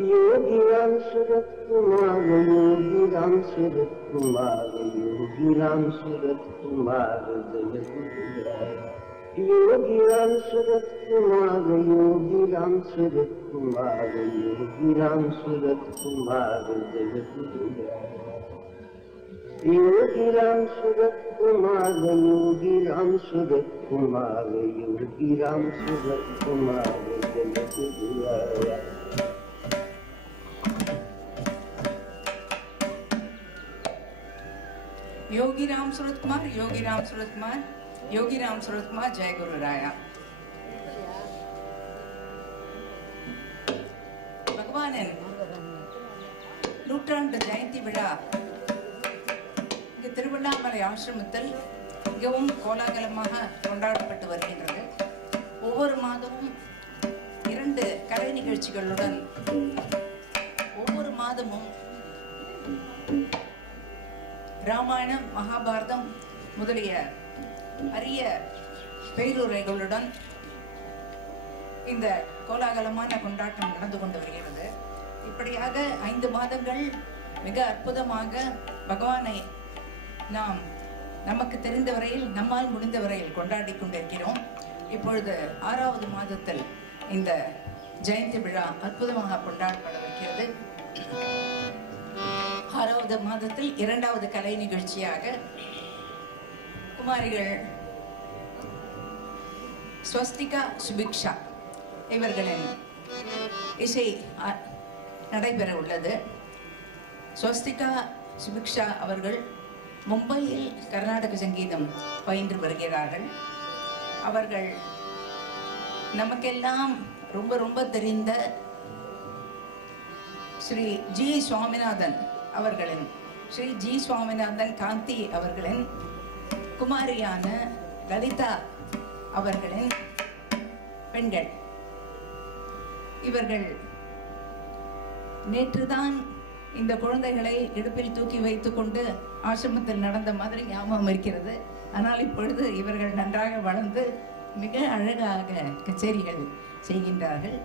योगी राम सूरत कुमार, योगी राम सूरत कुमार, योगी राम सूरत कुमार जय गुरुराया। योगी राम सूरत कुमार, योगी राम सूरत कुमार, योगी राम सूरत कुमार जय गुरुराया। योगी राम सूरत कुमार, योगी राम सूरत कुमार, योगी राम सूरत कुमार जय गुरुराया। योगी राम सूरत कुमार, योगी राम सूरत कुमार, योगी राम सूरत कुमार जय गुरुराया। பகவானின் நூற்றாண்டு ஜெயந்தி விழா இங்கு திருவண்ணாமலை ஆசிரமத்தில் மிகவும் கோலாகலமாக கொண்டாடப்பட்டு வருகின்றது. ஒவ்வொரு மாதமும் 2 கலை நிகழ்ச்சிகளுடன் ஒவ்வொரு மாதமும் ராமாயணம், மகாபாரதம் முதலிய அரிய பேருரைகளுடன் இந்த கோலாகலமான கொண்டாட்டம் நடந்து கொண்டு வருகிறது. இப்படியாக 5 மாதங்கள் மிக அற்புதமாக பகவானை நாம் நமக்கு தெரிந்த வரையில், நம்மால் முடிந்த வரையில் கொண்டாடி கொண்டிருக்கிறோம். இப்பொழுது 6வது மாதத்தில் இந்த ஜெயந்தி விழா அற்புதமாக கொண்டாடப்பட வைக்கிறது. 6வது மாதத்தில் 2வது கலை நிகழ்ச்சியாக குமாரிகள் ஸ்வஸ்திகா, சுபிக்ஷா இவர்களின் இசை நடைபெற உள்ளது. ஸ்வஸ்திகா, சுபிக்ஷா அவர்கள் மும்பையில் கர்நாடக சங்கீதம் பயின்று வருகிறார்கள். அவர்கள் நமக்கெல்லாம் ரொம்ப ரொம்ப தெரிந்த ஸ்ரீ ஜி சுவாமிநாதன் அவர்களின், ஸ்ரீ ஜி சுவாமிநாதன் காந்தி அவர்களின் குமாரியான லலிதா அவர்களின் பெண்கள். இவர்கள் நேற்றுதான் இந்த குழந்தைகளை இடுப்பில் தூக்கி வைத்துக் கொண்டு ஆசிரமத்தில் நடந்த மாதிரி ஞாபகம் இருக்கிறது. ஆனால் இப்பொழுது இவர்கள் நன்றாக வளர்ந்து மிக அழகாக கச்சேரிகள் செய்கின்றார்கள்.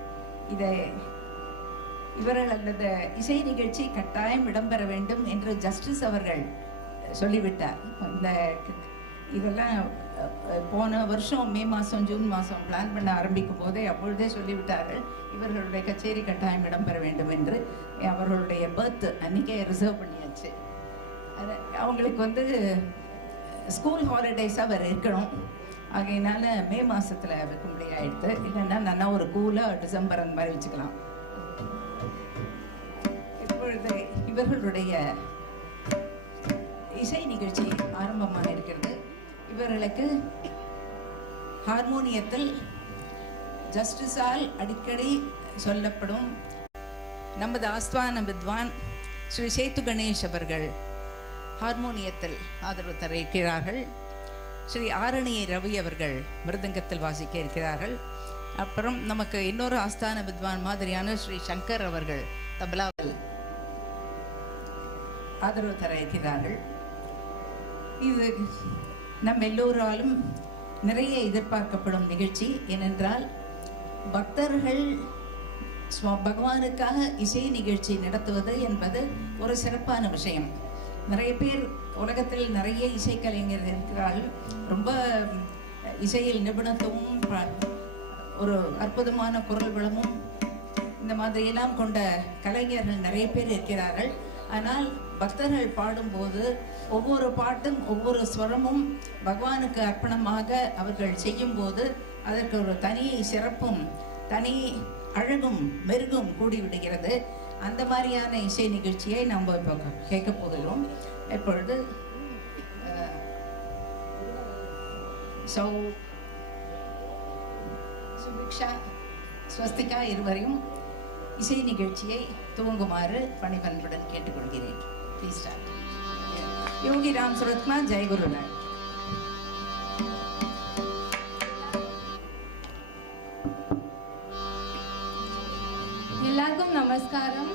இவர்கள் அல்லது இசை நிகழ்ச்சி கட்டாயம் இடம்பெற வேண்டும் என்று ஜஸ்டிஸ் அவர்கள் சொல்லிவிட்டார். இதெல்லாம் போன வருஷம் மே மாதம், ஜூன் மாதம் பிளான் பண்ண ஆரம்பிக்கும் போதே அப்பொழுதே சொல்லிவிட்டார்கள் இவர்களுடைய கச்சேரி கட்டாயம் இடம்பெற வேண்டும் என்று. அவர்களுடைய பர்த் அன்றைக்கே ரிசர்வ் பண்ணியாச்சு. அவங்களுக்கு ஸ்கூல் ஹாலிடேஸாக வேறு இருக்கணும். ஆகையினால மே மாதத்தில் வைக்க முடியாயிடுது. இல்லைன்னா நல்லா ஒரு கூலாக டிசம்பர் அந்த மாதிரி வச்சுக்கலாம். இப்பொழுது இவர்களுடைய இசை நிகழ்ச்சி ஆரம்பமாக இருக்கிறது. இவர்களுக்கு ஹார்மோனியத்தில் ஜஸ்டிஸால் அடிக்கடி சொல்லப்படும் நமது ஆஸ்தான வித்வான் ஸ்ரீ சேத்து கணேஷ் அவர்கள் ஹார்மோனியத்தில் ஆதரவு தர இருக்கிறார்கள். ஸ்ரீ ஆரணி ரவி அவர்கள் மிருதங்கத்தில் வாசிக்க இருக்கிறார்கள். அப்புறம் நமக்கு இன்னொரு ஆஸ்தான வித்வான் மாதிரியான ஸ்ரீ சங்கர் அவர்கள் தபலாவில் ஆதரவு தர இருக்கிறார்கள். இது நம் எல்லோராலும் நிறைய எதிர்பார்க்கப்படும் நிகழ்ச்சி. ஏனென்றால் பக்தர்கள் பகவானுக்காக இசை நிகழ்ச்சி நடத்துவது என்பது ஒரு சிறப்பான விஷயம். நிறைய பேர் உலகத்தில் நிறைய இசைக்கலைஞர்கள் இருக்கிறார்கள். ரொம்ப இசையில் நிபுணத்துவமும் ஒரு அற்புதமான குரல் வளமும் இந்த மாதிரியெல்லாம் கொண்ட கலைஞர்கள் நிறைய பேர் இருக்கிறார்கள். ஆனால் பக்தர்கள் பாடும்போது ஒவ்வொரு பாட்டும் ஒவ்வொரு ஸ்வரமும் பகவானுக்கு அர்ப்பணமாக அவர்கள் செய்யும் போது அதற்கு ஒரு தனி சிறப்பும் தனி அழகும் மெருகும் கூடிவிடுகிறது. அந்த மாதிரியான இசை நிகழ்ச்சியை நம்ம இப்போ கேட்க போகிறோம். இப்பொழுது சுபிக்ஷா, ஸ்வஸ்திகா இருவரையும் இசை நிகழ்ச்சியை துவங்குமாறு பணிபன்புடன் கேட்டுக்கொள்கிறேன். Please start. யோகி ராம் सूरत कुमार, जय गुरुराय. எல்லாருக்கும் நமஸ்காரம்.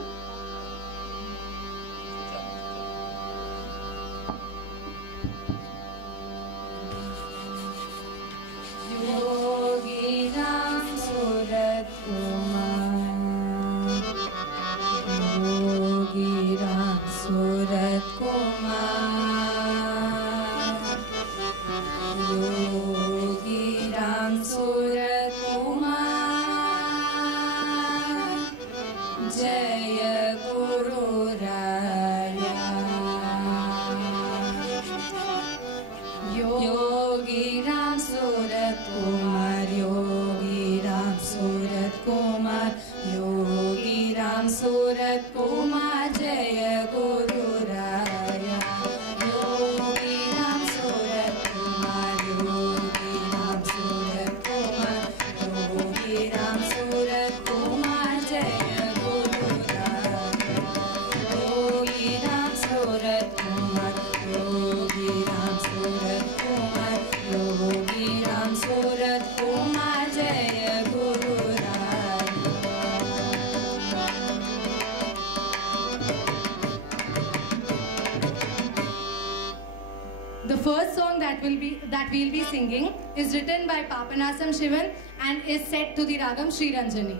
யோகி Ram Surat Kumar, The first song that we'll be singing is written by Papanasam Shivan and is set to the Ragam Sri Ranjani.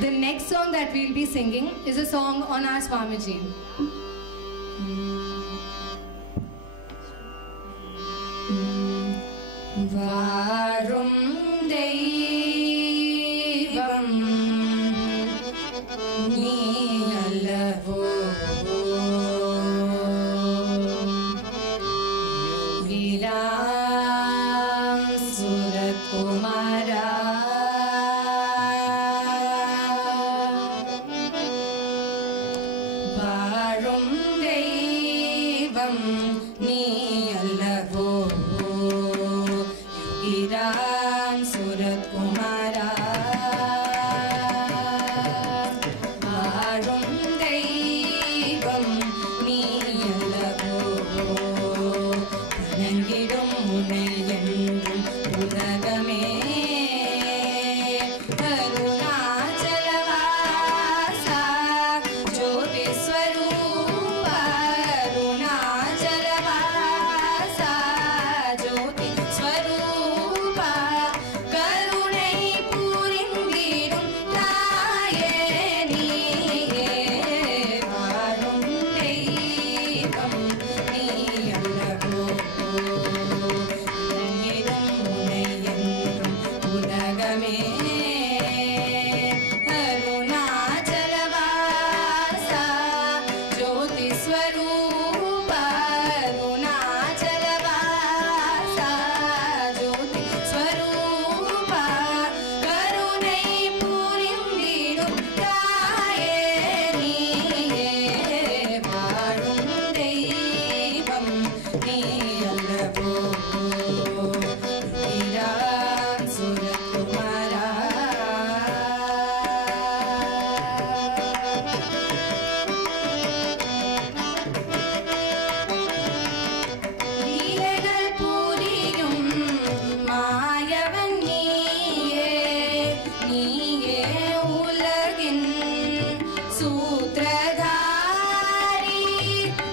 The next song that we'll be singing is a song on our Swamiji. Varum Devam Niyalavo Viram Surakumara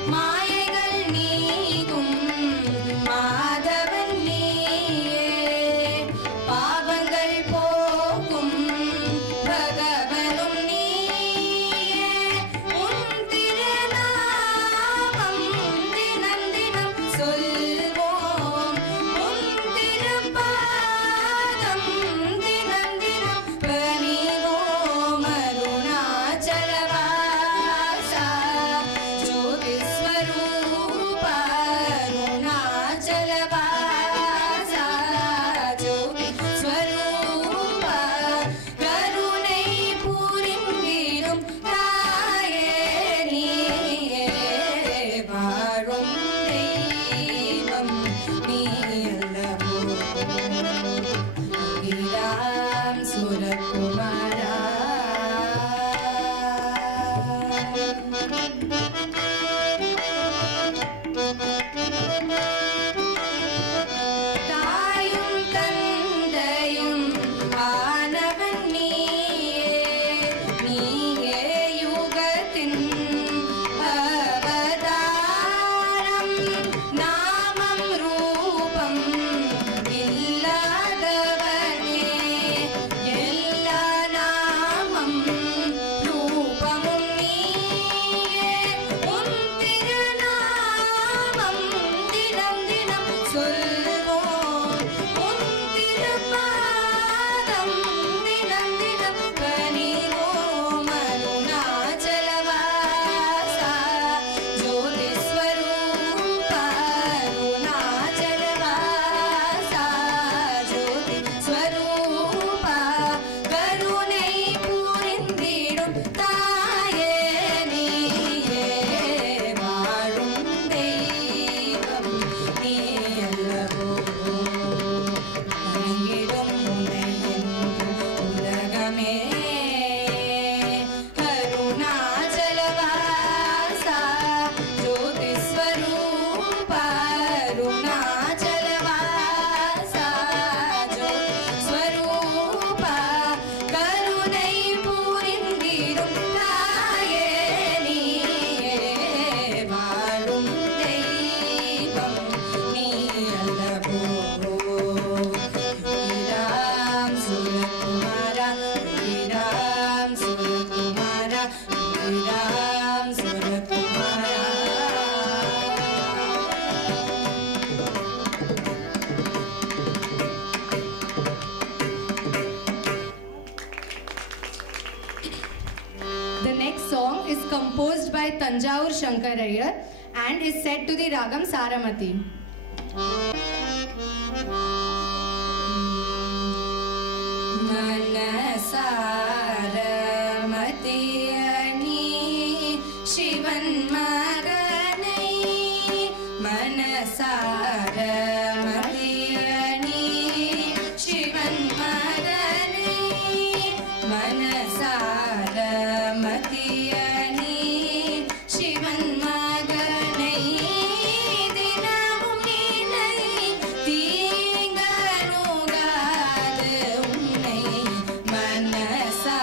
மாயைகள் நீக்கும் மாதவன் நீயே பாவங்கள் போக்கும் பகவனும் நீயே உன் திருநாமம் தினம் தினம் சொல்வோம் உன் திருப்பாதம் தினம் தினம் பணிவோம் அருணாச்சலவாசா ஜோதிஸ்வரூபா அருணாச்சலவாசா ஜோதிஸ்வரூபா கருணை புரிந்திடும் தாயே நீயே வாழும் தெய்வம் நீ அல்லவோ ஈராம் சுரகுமாரா தாயும் தந்தையும் ஆனவன் நீயே நீயே யுகத்தின் அவதாரம் நாமம் ரூபம் இல்லாதவனே எல்லா நாமம் ரூபமும் நீயே உன் திருநாமம் தினம் தினம் சொல்வோம் உன் திருப்பாதம் தினம் தினம் பணிவோம் அருணாச்சலவாசா ஜோதிஸ்வரூபா அருணாச்சலவாசா ஜோதிஸ்வரூபா கருணை புரிந்திடும் தாயே நீயே வாழும் தெய்வம் நீ அல்லவோ வணங்கிடும் உன்னை என்றும் உலகமே அருணாச்சலவாசா ஜோதிஸ்வரூபா அருணாச்சலவாசா ஜோதிஸ்வரூபா கருணை புரிந்திடும் தாயே நீயே வாழும் தெய்வம் நீ அல்லவோ ஈராம் சுரகுமாரா ஈராம் சுரகுமாரா ஈராம் சுரகுமாரா The next song is composed by Tanjavur Shankar Iyer and is set to the ragam Saramati. மனசாரமதியணி Sivan மகனை மனசாரமதியணி சிவன் மகனை மனசாரமதியணி சிவன் மகனை தினமும் நினை தீங்கனுகாது உன்னை மனசார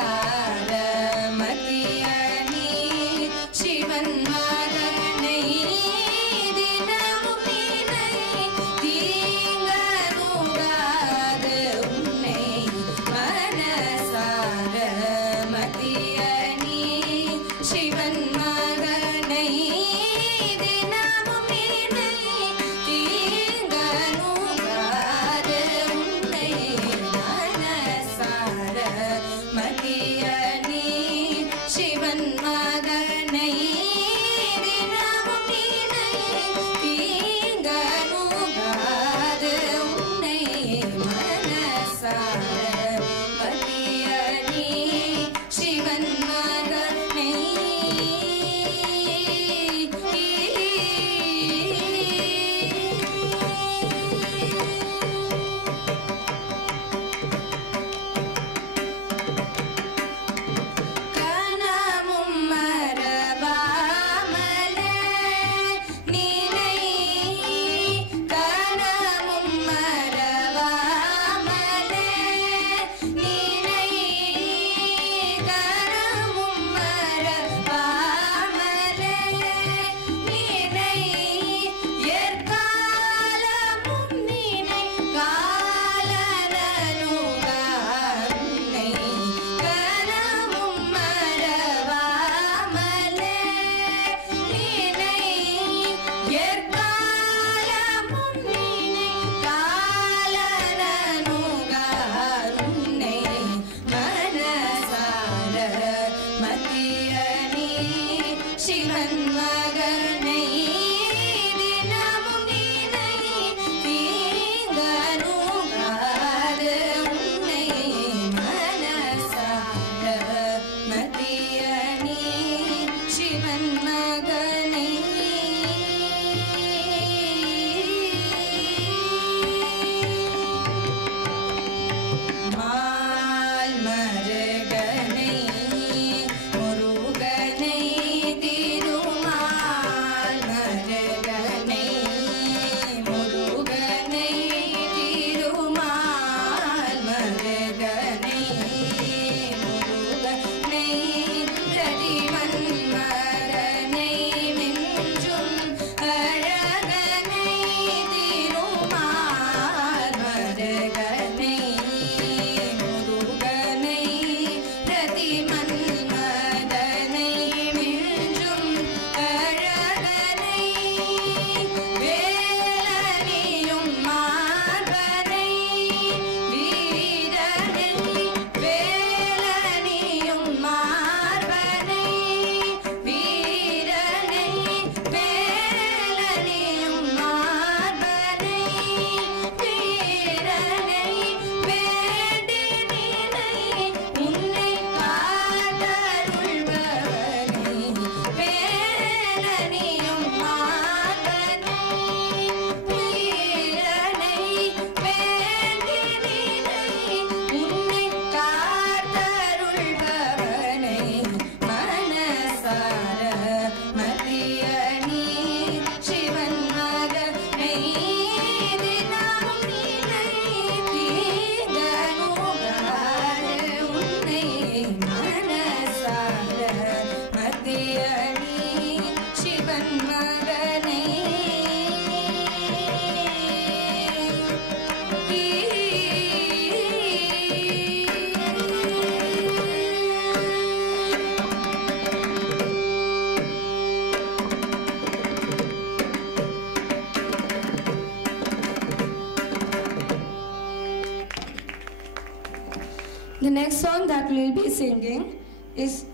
The next song that we will be singing is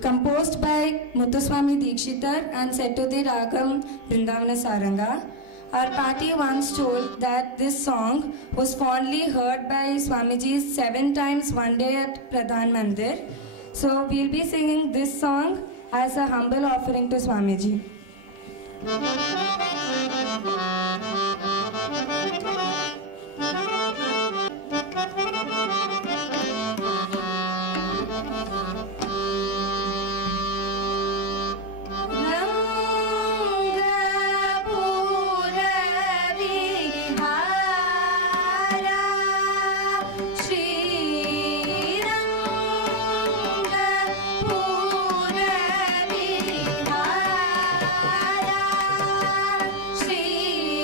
composed by Muthuswami Dikshitar and set to the Ragam Vrindavana Saranga. Our party once told that this song was fondly heard by Swamiji 7 times one day at Pradhan Mandir. So we will be singing this song as a humble offering to Swamiji. Shri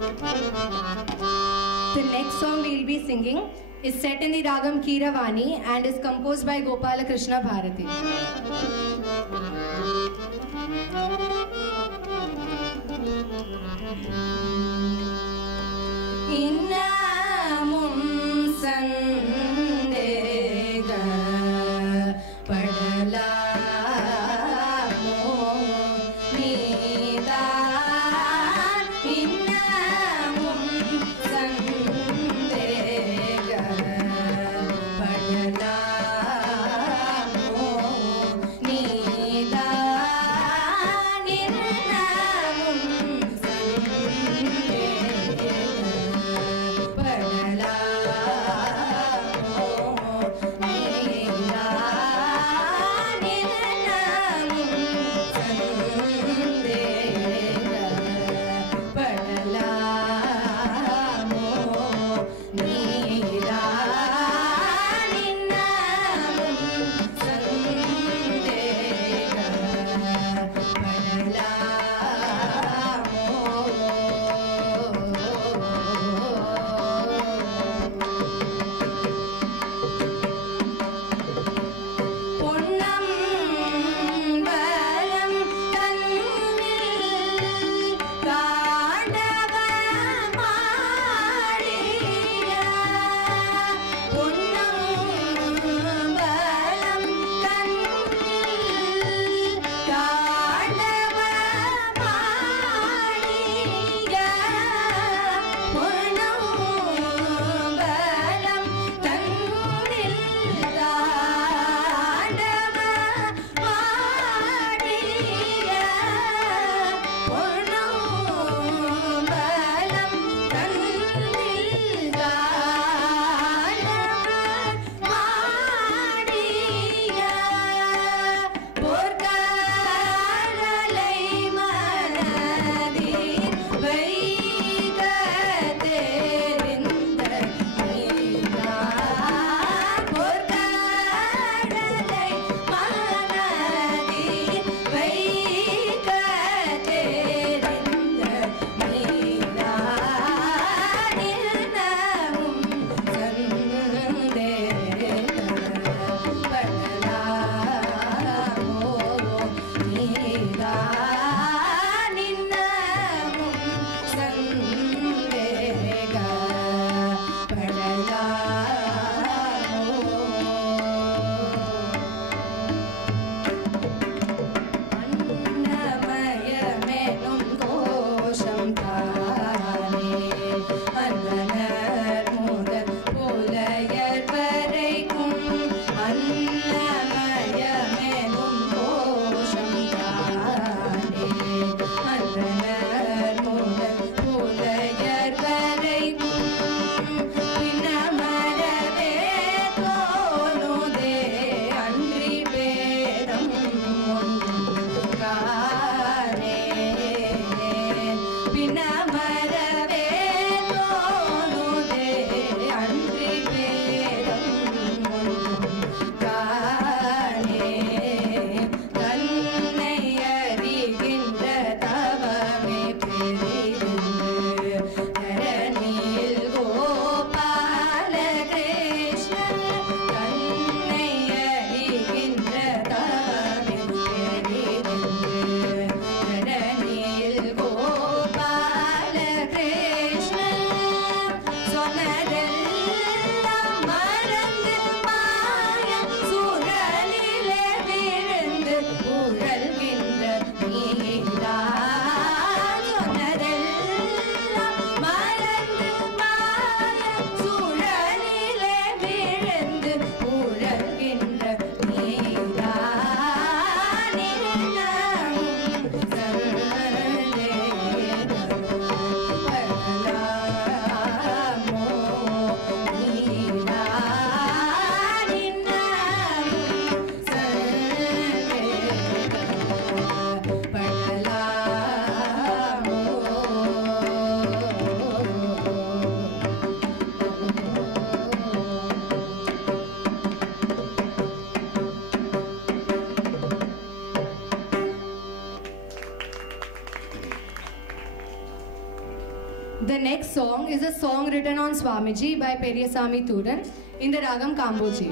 The next song we will be singing is set in the Ragam Keeravani and is composed by Gopala Krishna Bharati. நீ The next song is a song written on Swamiji by Periyasamy Thuran in the Ragam Kamboji.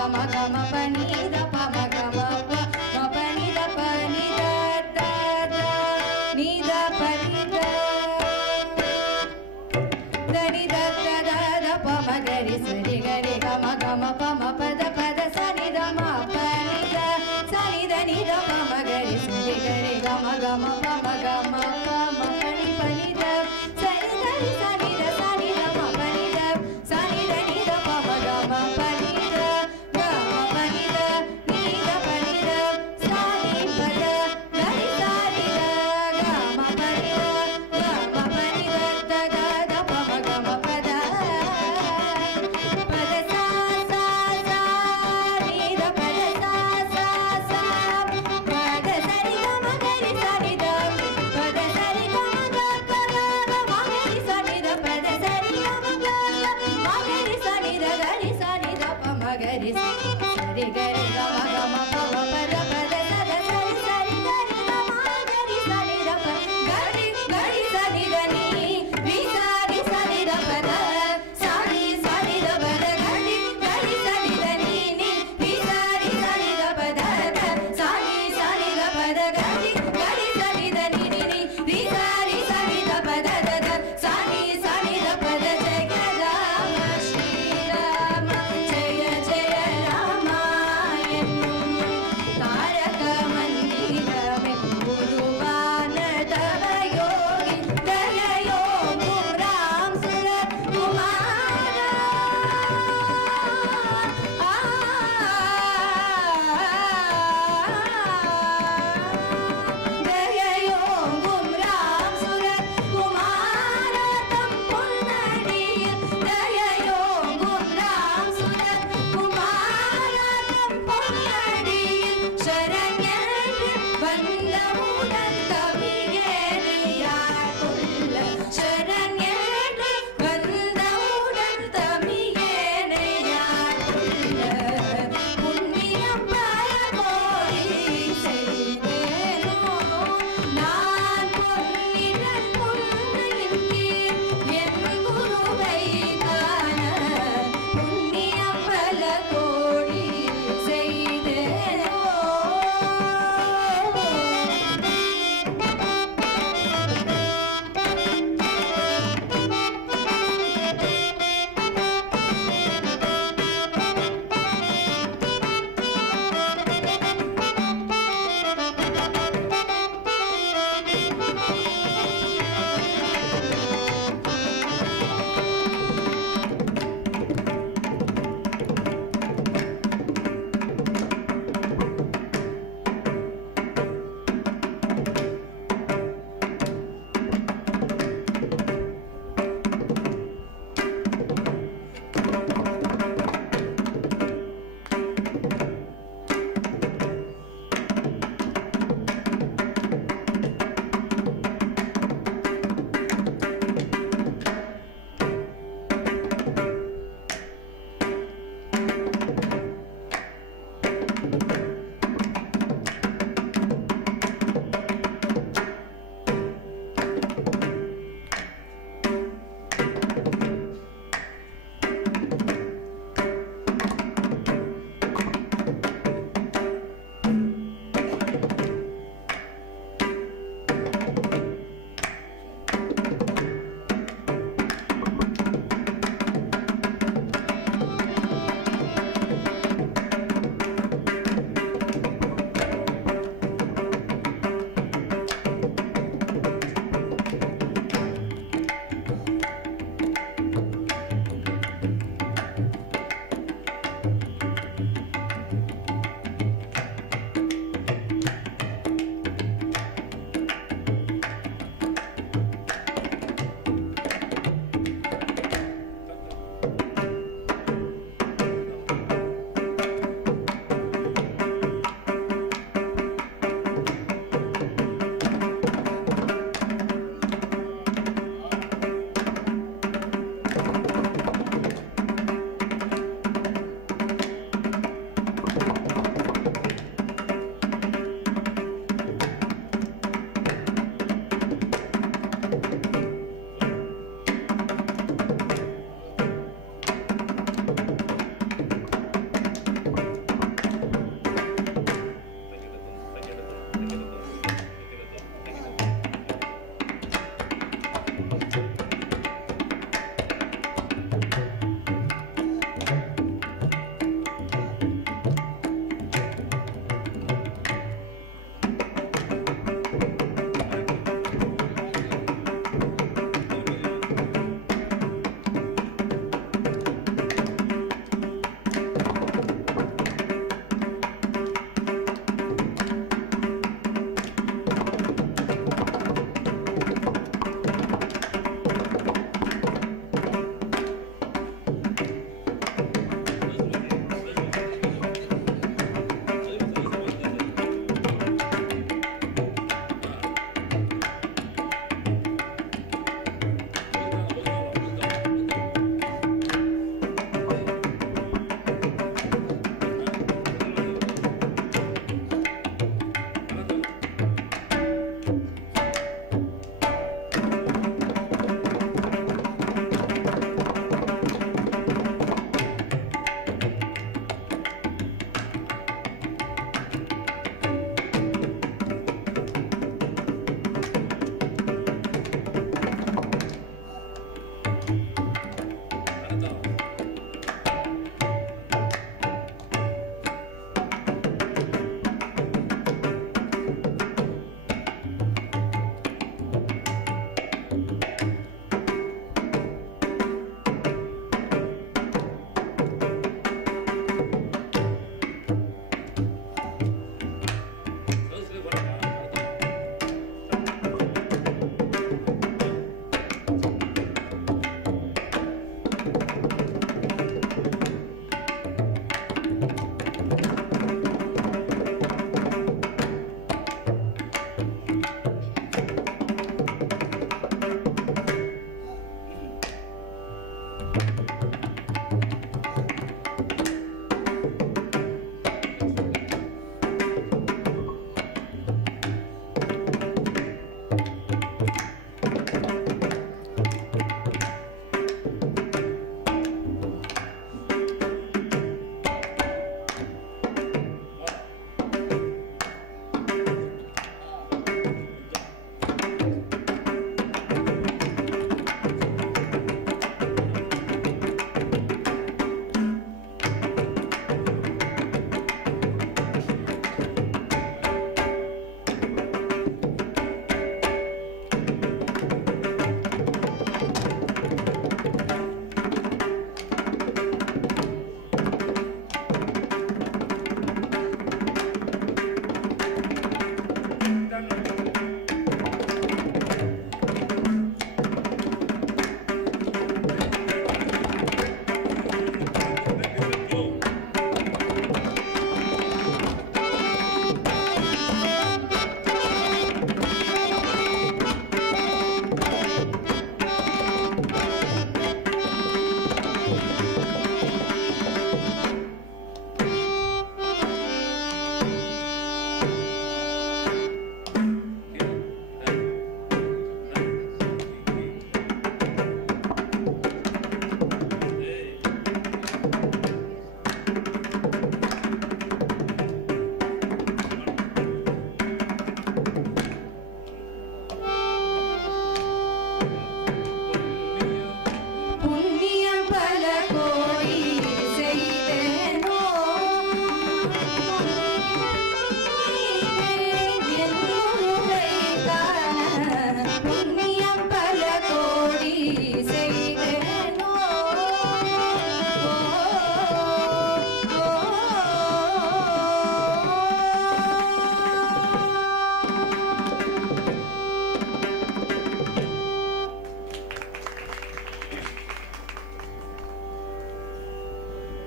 ga ma ga ma pa ni da pa ma ga ma pa ma pa ni da da da ni da pa ni da da ni da da pa ma ga ri sa ri ga ma pa ma pa da sa ni da ma pa ni da sa ni da pa ma ga ri sa ri ga ma pa ma ga ma pa ma pa ni da sa ni da sa ni da ma pa ni da sa ni da pa ma ga ma pa ni da ga ma pa ni da ni da pa ni da sa ni pa da ga ni sa ni da ga ma pa ni da da pa ma ga ma pa da pa da sa ni da pa da sa pa da sa ni ga ma ga ni sa ni da pa da sa ni ga ma ga ma ga ni sa ni da pa da sa ni ga ma ga ni sa ni da ga ni sa ni da pa ma ga ni sa ri ga ri ga ma pa ma pa da sa ni sa ri ga ri ga ma ga ni sa ni da pa ga ri sa ni da ni ri sa ni da pa da sa ni da pa da ga ri sa ni da ni ri sa ni da pa da sa ni da pa da ga ri sa ni da ni ri sa ni da pa da sa ni da pa da jaya Rama Shri Rama Jaya Jaya Rama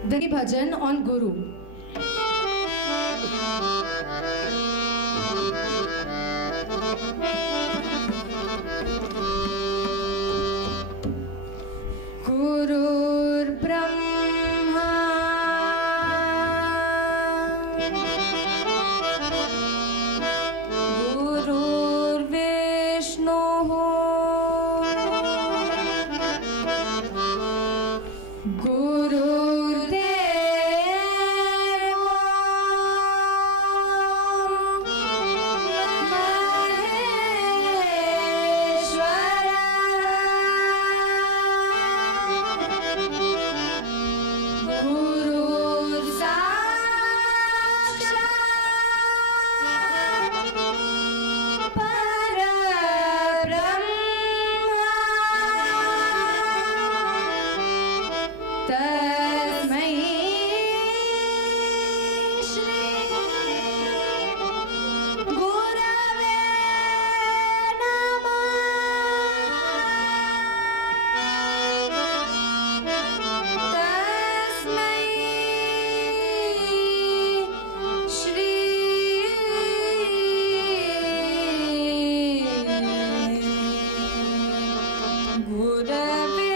the bhajan on Guru. Gurur Brahma Gurur Vishnu Gurur Deva Maheshwara Gurur Sakshat Parabrahma Tasmai Shri Gurave Namah Tasmai Shri Gurave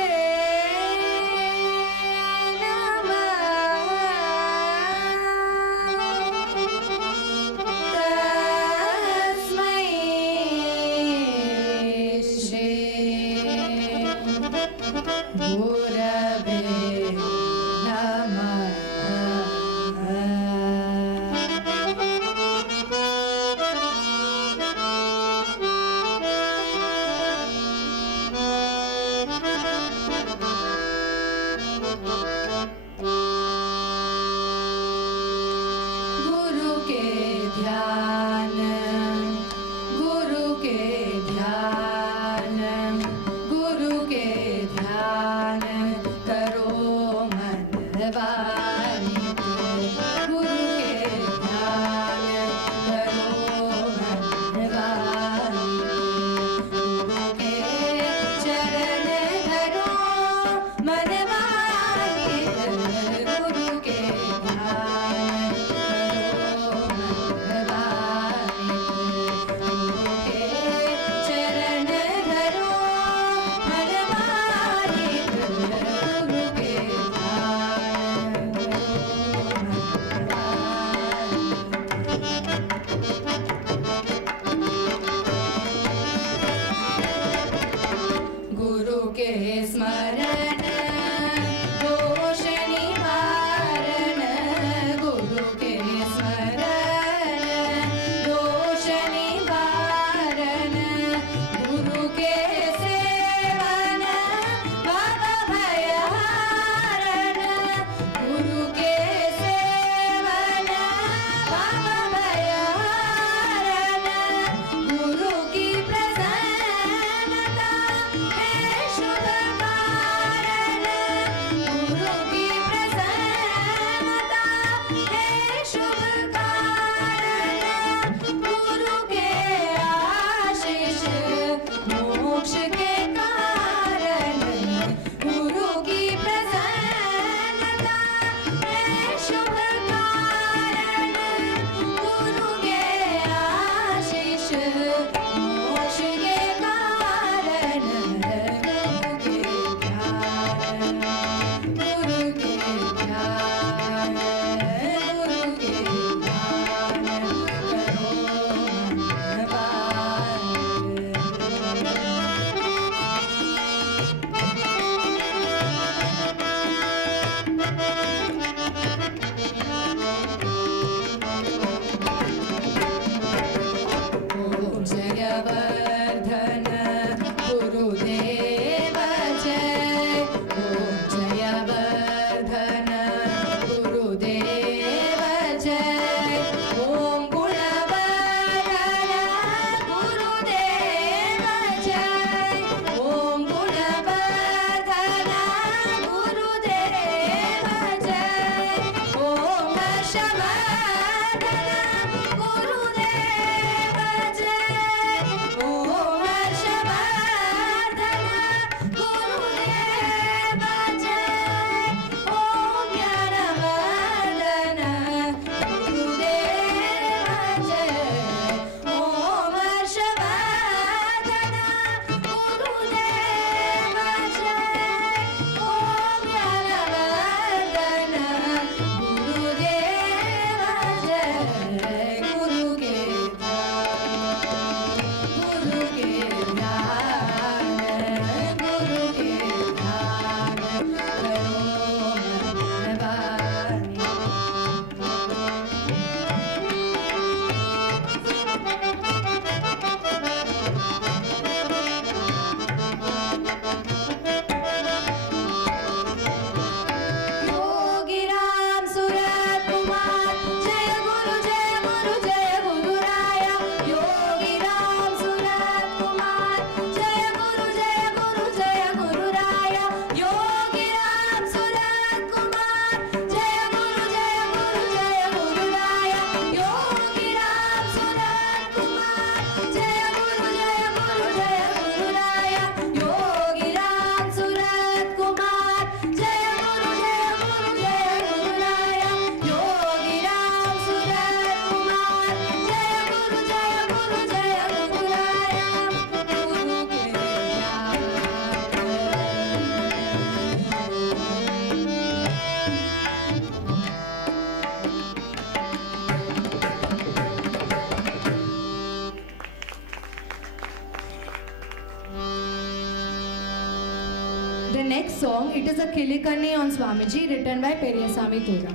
it is a Kilikani on Swamiji written by Periyasamy Thura.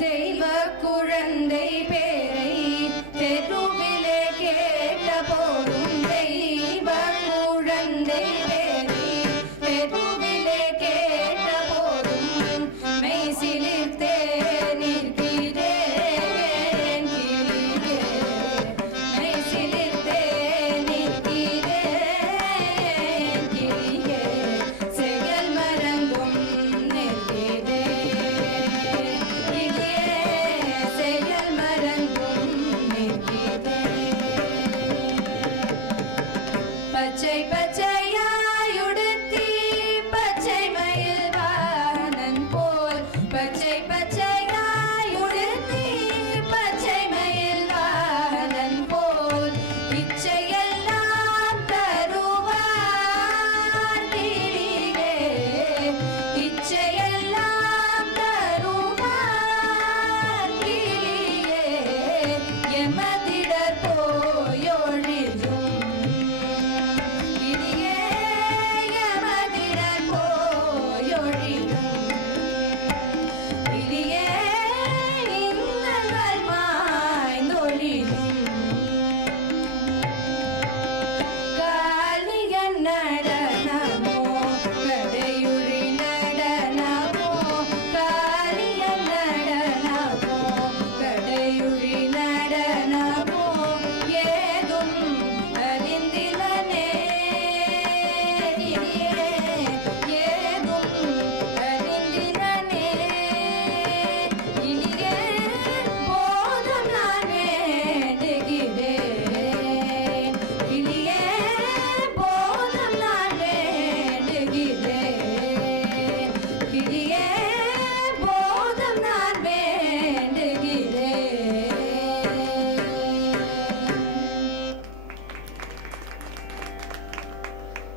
தெய்வ குழந்தை பேரை தெருவிலே கேட்ட போதும் தெய்வ குழந்தை பேரை தெருவிலே கேட்ட போதும் மெய் சிலிர்த்தே நிற்கிறேன் கிளியே மெய் சிலிர்த்தே நிற்கிறேன் கிளியே செயல் மறந்தும் நிற்கிறேன் செயல் மறந்தும் பச்சை பச்சையாயுடுத்தி பச்சை மயில் வானன் போல் பச்சை பச்சையாயுடுத்தி பச்சை மயில் வானன் போல் இச்சையெல்லாம் தருவார் கிளியே இச்சையெல்லாம் தருவார் கிளியே எமதிடர் போயொழியும் கிளியே எமதிடர் போயொழியும் கிளியே இன்னல்கள் மாய்ந்தொழியும் காளியன் நடனமோ கடையுழி நடனமோ காளியன் நடனமோ கடையுழி நடனமோ ஏதும் அறிந்திலனே ஏதும் அறிந்திலனே இனியே போதும் நான் வேண்டுகிறேன் இனியே போதும் நான் வேண்டுகிறேன் இனியே போதும் நான் வேண்டுகிறேன்.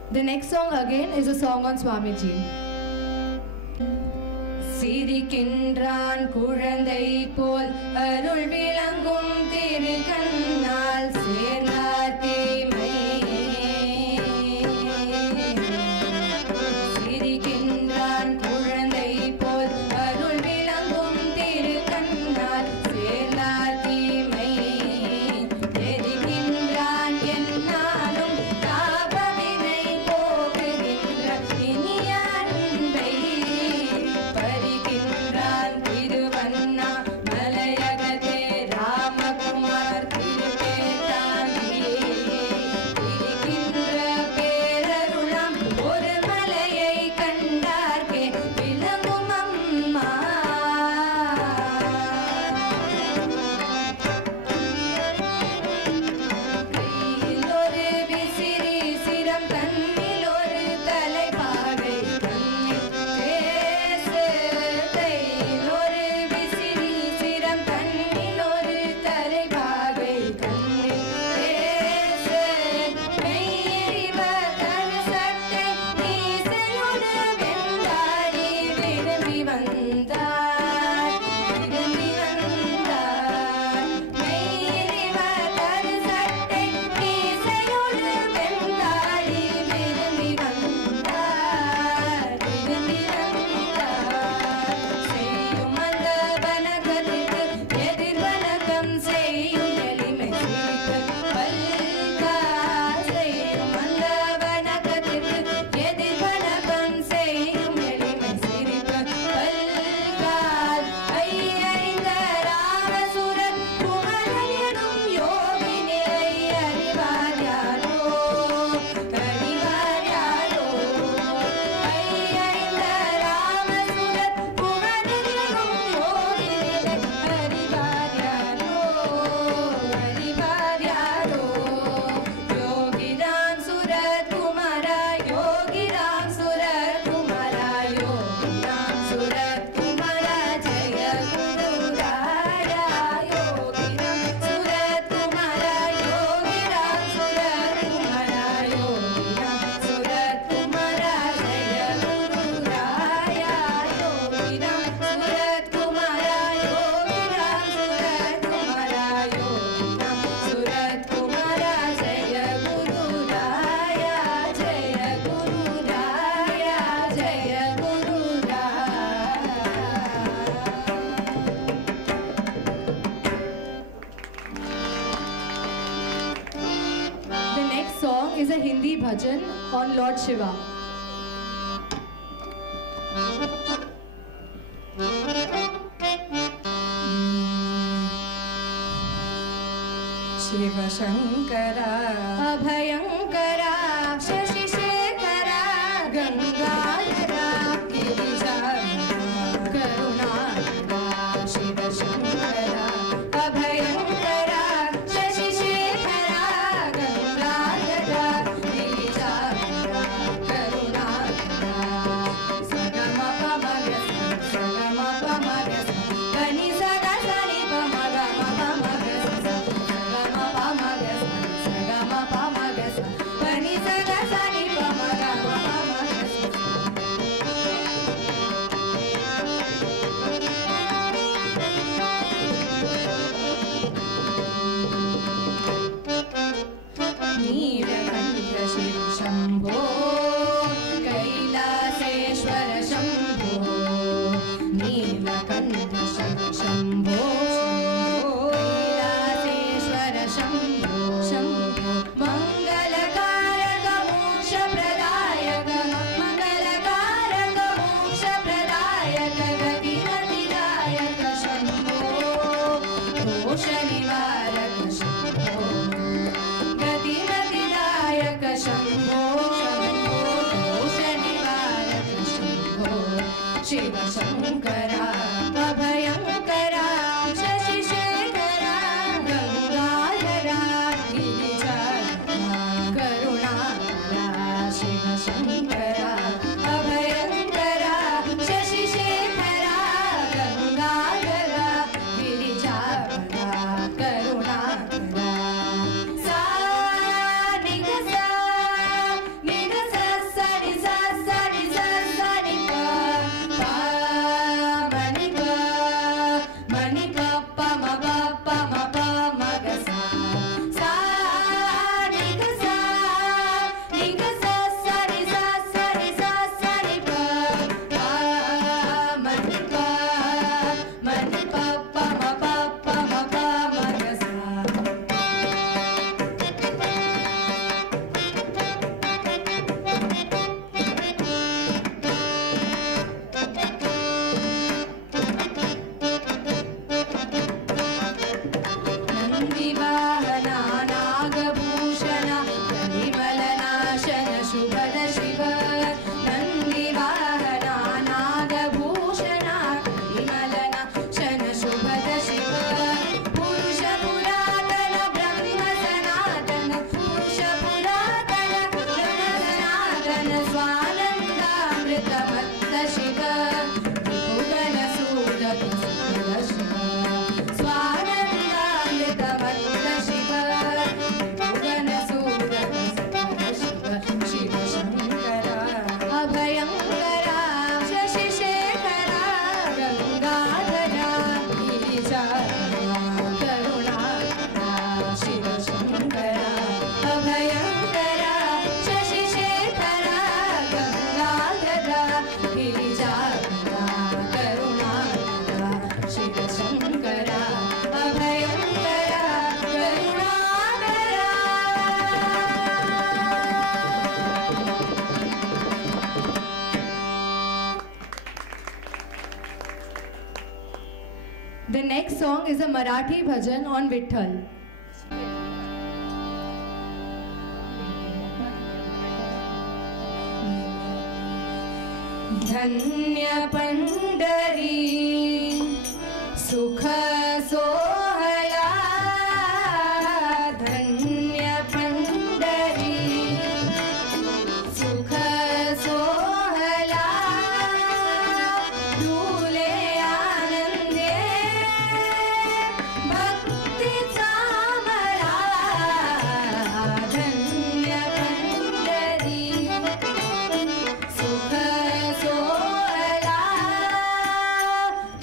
The next song again is a song on Swamiji. சிரிக்கின்றான் குழந்தை போல் அருள் விளங்கும் திருக்கண்ணால் சேர்ந்தார் தீமை சிரிக்கின்றான் குழந்தை போல் அருள் விளங்கும் திருக்கண்ணால் சேர்ந்தார் தீமை எரிகின்றான் என்னாலும் தாபவினை போக்குகின்ற இனிய அன்பை பறிக்கின்றான் திருவண்ணா மலையகத்தே Ramakumar திருவேட்டா bhajan on Lord Shiva. Shiva Shankara Abhayankara Shashi Shekhara Gangadhara Girijara Karunakara Shiva Shankara Abhayankara Shashi Shekhara Gangadhara Girijara Karunakara Sagama Pamagasa Sagama Pamagasa Gani Saga Sani Pamagama Pamagasa Sagama Pamagasa Sagama Pamagasa Gani Saga Sani Pamagama Pamagasa Neelakantra Shiv Shambho Kailaseshwara Shambho Neelakantra Shiv Shambho Kailaseshwara Shambho Shambho Mangalakaraka Moksha Pradayaka Mangalakaraka Moksha Pradayaka Gatimati-dayaka Shambho Dosha Nivaraka Shambho Gatimati-dayaka Shambho Dosha Nivaraka Shambho Shiva Shankara Abhayankara Shashi Shekhara Gangadhara Girijara Karunakara Shiva Shankara Abhayankara Shashi Shekhara Gangadhara Girijara Karunakara Sa Nigasa Nigasa Sa Ni Sa Sa Ni Sa Sa Ni Pa Pa Manika Manika Pa Ma Pa Pa Ma Pa Ma Ga Sa Sa Nigasa Nigasa Sa Ni Sa Sa Ni Sa Sa Ni Pa Pa Manika Manika Pa Ma Pa Pa Ma Pa Ma Ga Sa Nandivahana Nagabhushana Kalimalanashana Shubhada Shiva Nandivahana Nagabhushana Kalimalanashana Shubhada Shiva Purusha Puratana Brahma Sanatana Purusha Puratana Brahma Sanatana Swananda Amrita Bhatta Shiva Vipugana Sudha Pusudha Shiva Swananda Amrita Bhatta Shiva Vipugana Sudha Pusudha Shiva Shiva Shankara Abhayankara Shashi Shekhara Gangadhara Girijara Karunakara Shiva Shankara Abhayankara Shashi Shekhara Gangadhara Girijara Karunakara Shiva Shankara Abhayankara Karunakara. The next song is a Marathi bhajan on Vitthal. धन्य पंढरी सुख सोहळा धन्य पंढरी सुख सोहळा डुले आनंदे भक्तीचा मला धन्य पंढरी सुख सोहळा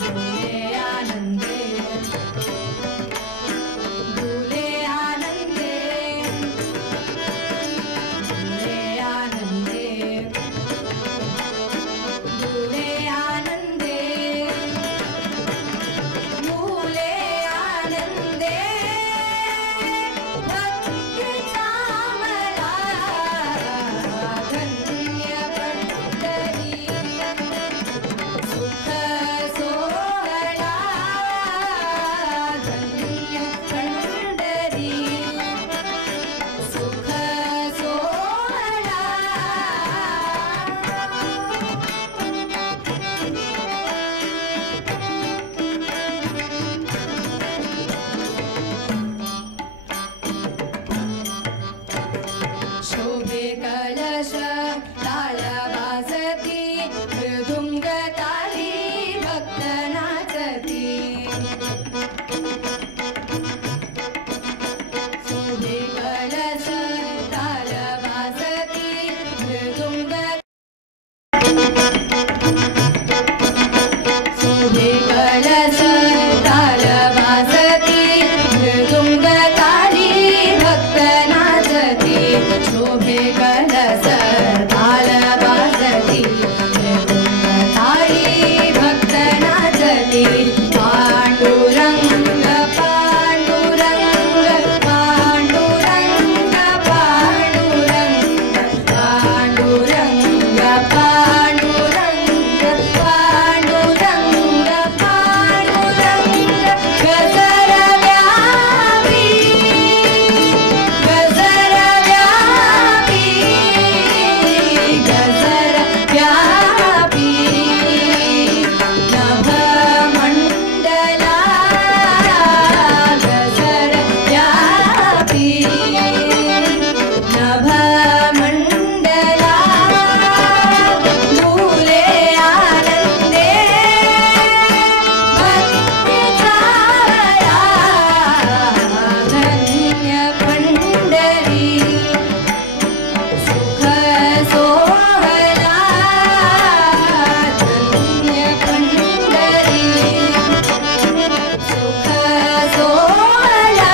डोले आनंदे तालवासति मृदुङ्गताली भक्तनाचति शोभे कलश तालवासति मृदुङ्ग शोभे कलश तालवासति मृदुङ्गताली भक्तनाचति शोभे कलश तालवासति मृदुङ्गताली भक्तनाचति पाण्डुरङ्ग पाण्डुरङ्ग पाण्डुरङ्ग पाण्डुरङ्ग पाण्डुरङ्ग पाण्डुरङ्ग पाण्डुरङ्ग पाण्डुरङ्ग गजरव्यापी गजरव्यापी गजरव्यापी नभमण्डला गजरव्यापी नभमण्डला मूले आनन्दे भक्तिचारा धन्यपण्डरी सुख सोहला धन्यपण्डरी सुख सोहला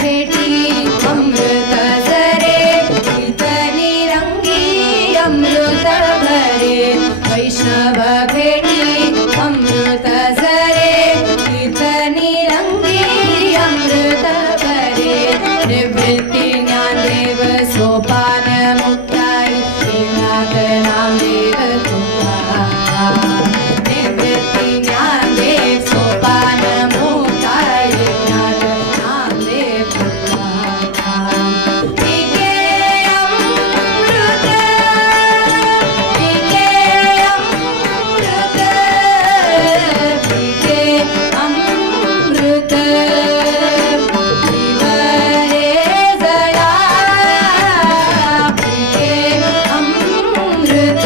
भेटी अमृत सरे इतनी रंगी अमृत भरे वैष्णव भेटी अमृत सरे इतनी रंगी अमृत भरे निवृत्ति ज्ञानदेव सोपान मुक्ताई देवनाथ नामदेव तुकाराम निवृत्ति ज्ञानदेव सोपान मुक्ताई देवनाथ नामदेव तुकाराम पीके अमृत पीके अमृत पीके अमृत विवरे जया पीके अमृत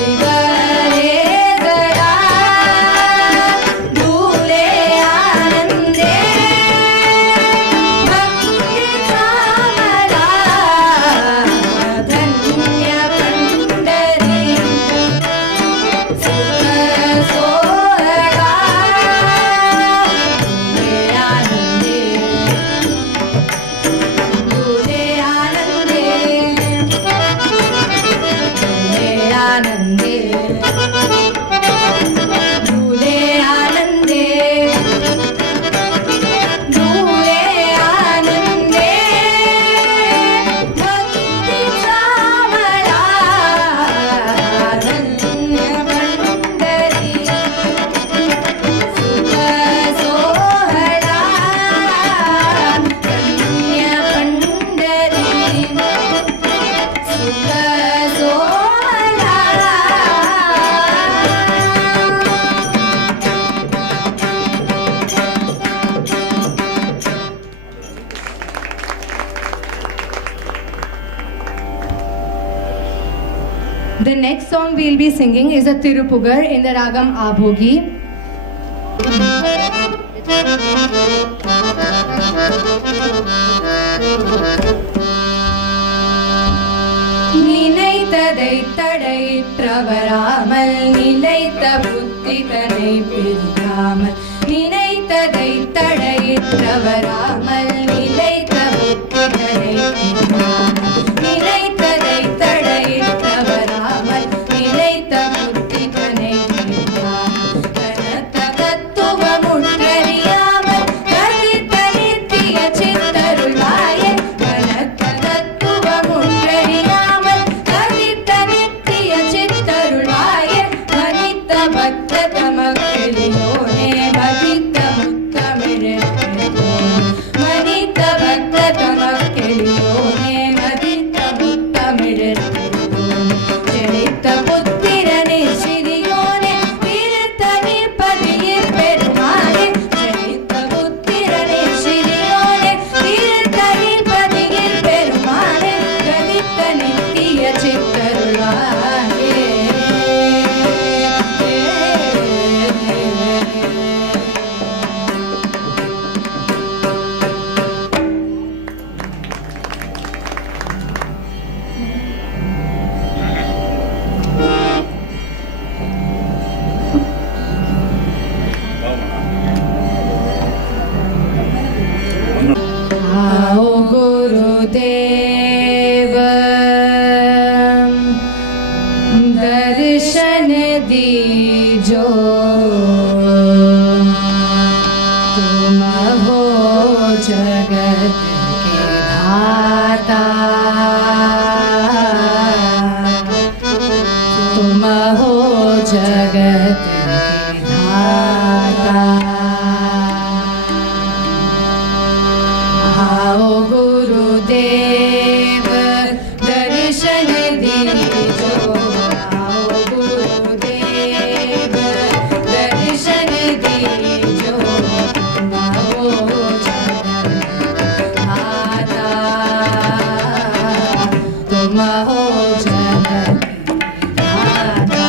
विवरे जया धूले आनन्दे भक्ति चामला धन्यपण्डरी सुख सोहला धूले आनन्दे धूले आनन्दे धूले आनन्दे भक्ति चामला धन्यपण्डरी सुख सोहला धन्यपण्डरी सुख सोहला The next song we'll be singing is a Tirupugar in the Ragam Abhogi. நினைத்ததை தடைற்றவராமல் நிலைத்த புத்தி தன்னை பிரியாமல் நினைத்ததை தடைற்றவராமல் நிலைத்த புத்தி தன்னை பிரியாமல் நினைத்ததை தடைற்றவராமல் நிலைத்த புத்தி தன்னை பிரியாமல் கனத்த தத்துவமுற்றறியாமல் கதித்த நித்திய சித்தருளாயே கனத்த தத்துவமுற்றறியாமல் கதித்த நித்திய சித்தருளாயே மனித்த பக்த தமக்கிளியோனே மதித்த முத்தமிழ் दीजो तुम हो जगत के धाता तुम हो जगत के धाता आओ गुरुदेव दर्शन दीजो आओ गुरुदेव दर्शन दीजो तुम हो जगत धाता तुम हो जगत धाता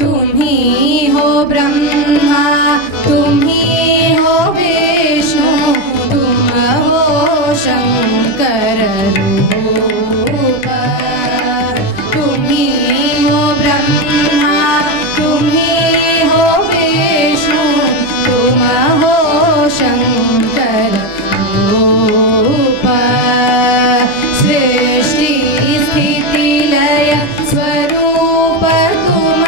तुम ही हो ब्रह्मा तुम ही हो विष्णु तुम हो शंकर रूप तुम ही हो ब्रह्मा तुम ही हो विष्णु तुम हो शंकर रूप सृष्टि स्थिति लय स्वरूप तुम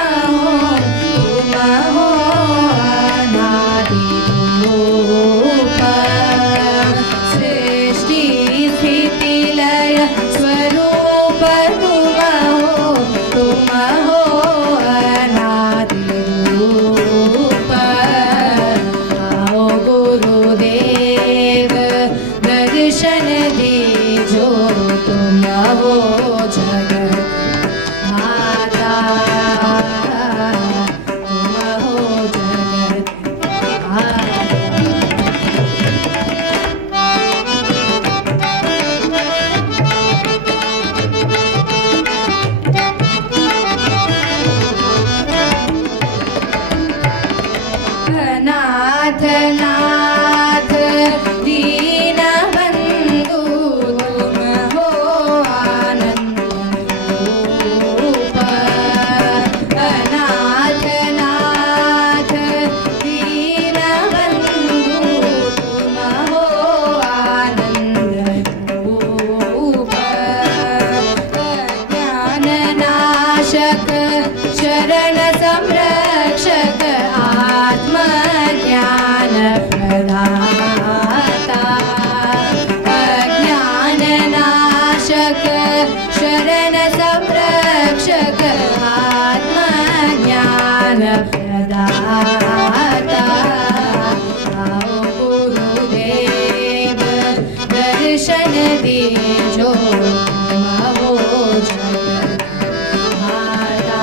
हो अनादि रूप सृष्टि स्थिति लय स्वरूप तुम हो अनादि रूप आओ गुरुदेव दर्शन दीजो तुम हो जगत धाता तुम हो जगत धाता नाथ नाथ दीन बंधु तुम हो आनंद रूप नाथ नाथ दीन बंधु तुम हो आनंद रूप ज्ञान नाशक शरण संरक्षक आत्म ज्ञान प्रदाता अज्ञान नाशक शरण संरक्षक आत्म ज्ञान प्रदाता आओ गुरुदेव दर्शन दीजो तुम हो जगत धाता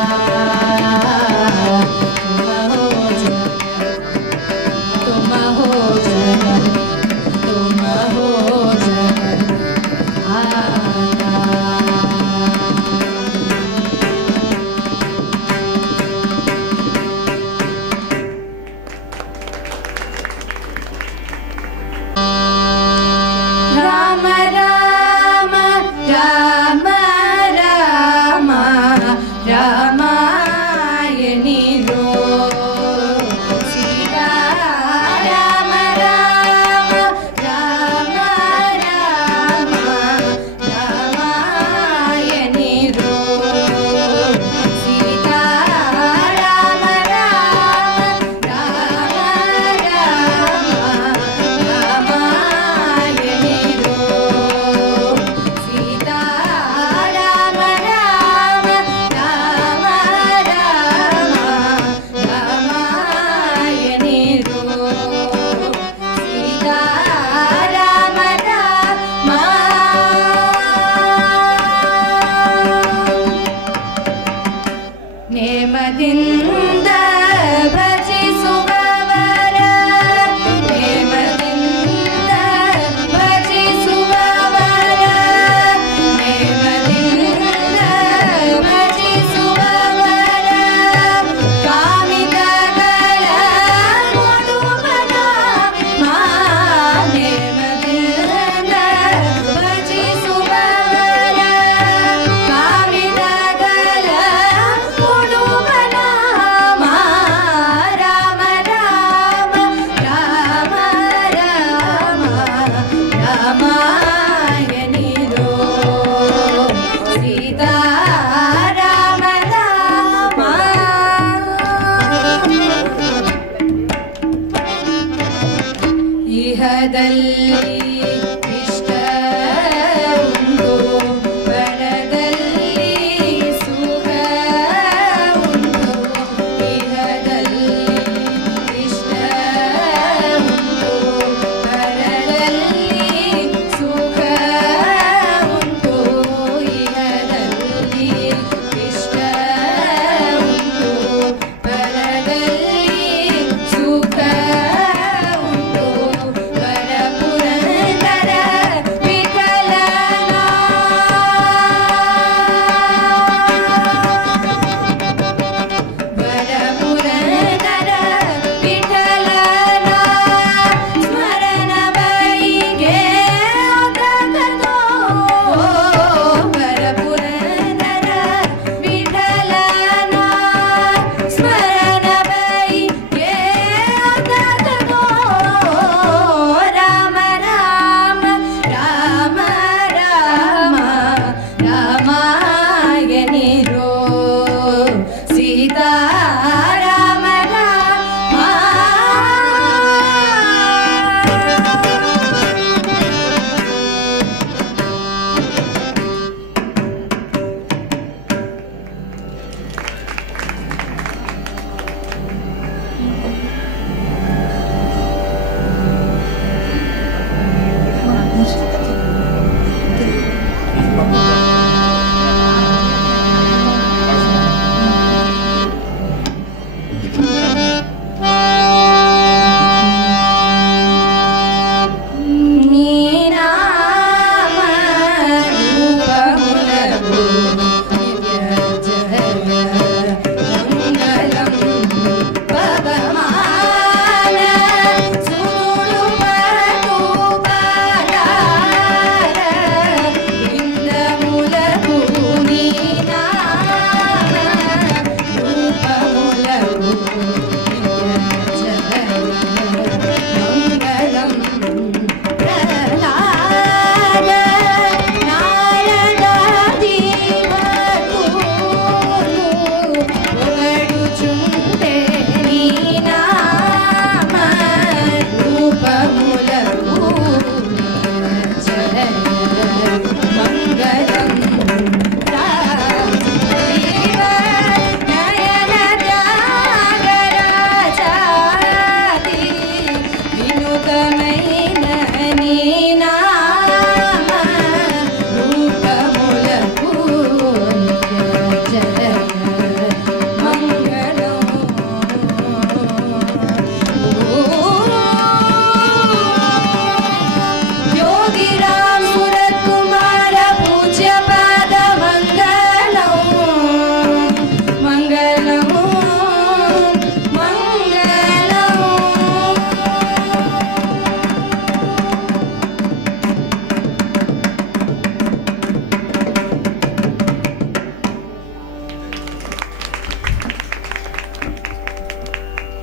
तुम हो जगत तुम हो जगत धाता राम राम राम राम रामायणी रो सीता राम राम राम राम रामायणी रो सीता राम राम राम राम रामायणी रो सीता राम राम राम राम रामायणी रो Sita Ram Ram ನೇಮದಿಂದ ಭಜಿಸುವವರ ನೇಮದಿಂದ ಭಜಿಸುವವರ ನೇಮದಿಂದ ಭಜಿಸುವವರ ಕಾಮಿತಗಳ ಕೊಡುವನ ನೇಮದಿಂದ ಭಜಿಸುವವರ ಕಾಮಿತಗಳ ಕೊಡುವನ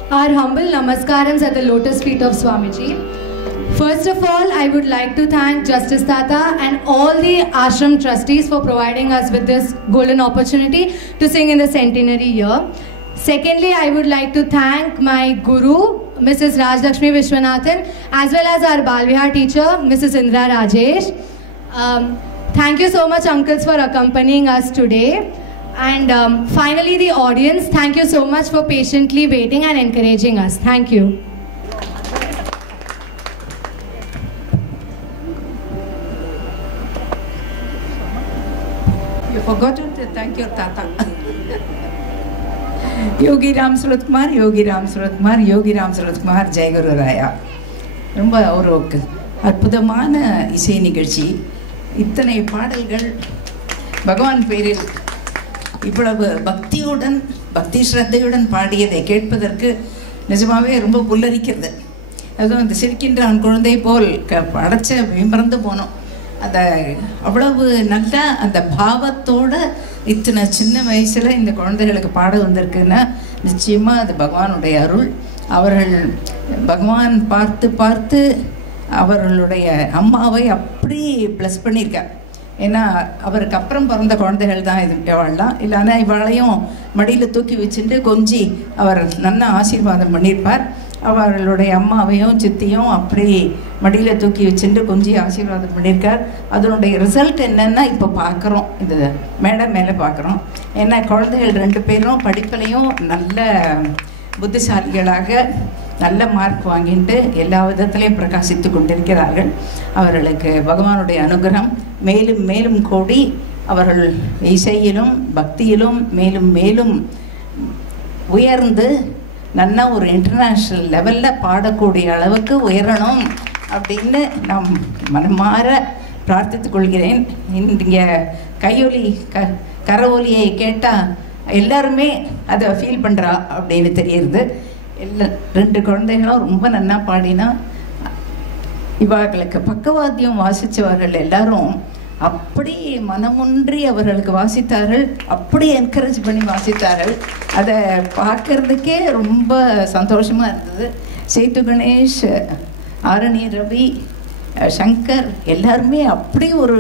Our humble namaskarams at the lotus feet of Swamiji. First of all, I would like to thank Justice Tata and all the ashram trustees for providing us with this golden opportunity to sing in the centenary year. Secondly, I would like to thank my guru, Mrs. Rajlakshmi Vishwanathan, as well as our Balvihar teacher, Mrs. Indra Rajesh. Thank you so much, uncles, for accompanying us today. And finally, the audience, thank you so much for patiently waiting and encouraging us. Thank you. You forgot to thank your Tata. Yogi Ram Surat Kumar, Yogi Ram Surat Kumar, Yogi Ram Surat Kumar, Jai Guru Raya. ரொம்ப ஒரு அற்புதமான இசை நிகழ்ச்சி. இத்தனை பாடல்கள் பகவான் பேரில் இவ்வளவு பக்தியுடன் பக்தி ஸ்ரத்தையுடன் பாடியதை கேட்பதற்கு நிஜமாவே ரொம்ப புல்லரிக்கிறது. அதுவும் அந்த சிரிக்கின்றான் குழந்தை போல் அடைச்ச விமர்ந்து போனோம். அந்த அவ்வளவு நல்ல அந்த பாவத்தோட இத்தனை சின்ன வயசுல இந்த குழந்தைகளுக்கு பாட வந்திருக்குன்னா நிச்சயமா அது பகவானுடைய அருள். அவர்கள் பகவான் பார்த்து பார்த்து அவர்களுடைய அம்மாவை அப்படி ப்ளஸ் பண்ணியிருக்கார். ஏன்னா அவருக்கு அப்புறம் பிறந்த குழந்தைகள் தான் இது இவாள்லாம். இல்லைன்னா இவாளையும் மடியில் தூக்கி வச்சுட்டு கொஞ்சி அவர் நல்ல ஆசீர்வாதம் பண்ணியிருப்பார். அவர்களுடைய அம்மாவையும் சித்தியும் அப்படி மடியில் தூக்கி வச்சுட்டு கொஞ்சம் ஆசீர்வாதம் பண்ணியிருக்கார். அதனுடைய ரிசல்ட் என்னென்னா இப்போ பார்க்குறோம், இந்த மேலே பார்க்குறோம். ஏன்னா குழந்தைகள் 2 பேரும் படிப்புலையும் நல்ல புத்திசாலிகளாக நல்ல மார்க் வாங்கிட்டு எல்லா விதத்திலையும் பிரகாசித்து கொண்டிருக்கிறார்கள். அவர்களுக்கு பகவானுடைய அனுகிரகம் மேலும் மேலும் கூடி அவர்கள் இசையிலும் பக்தியிலும் மேலும் மேலும் உயர்ந்து நல்ல ஒரு இன்டர்நேஷ்னல் லெவலில் பாடக்கூடிய அளவுக்கு உயரணும் அப்படின்னு நான் மனமாற பிரார்த்தித்துக் கொள்கிறேன். இங்கே கையொலி கரவொலியை கேட்டால் எல்லாருமே அதை ஃபீல் பண்ணுறா அப்படின்னு தெரியுது. எல்லா 2 குழந்தைகளும் ரொம்ப நல்லா பாடினா. இவர்களுக்கு பக்கவாத்தியம் வாசித்தவர்கள் எல்லாரும் அப்படி மனமொன்றி அவர்களுக்கு வாசித்தார்கள், அப்படி என்கரேஜ் பண்ணி வாசித்தார்கள். அதை பார்க்கறதுக்கே ரொம்ப சந்தோஷமாக இருந்தது. சேத்து கணேஷ், ஆரணி ரவி, சங்கர் எல்லாருமே அப்படி ஒரு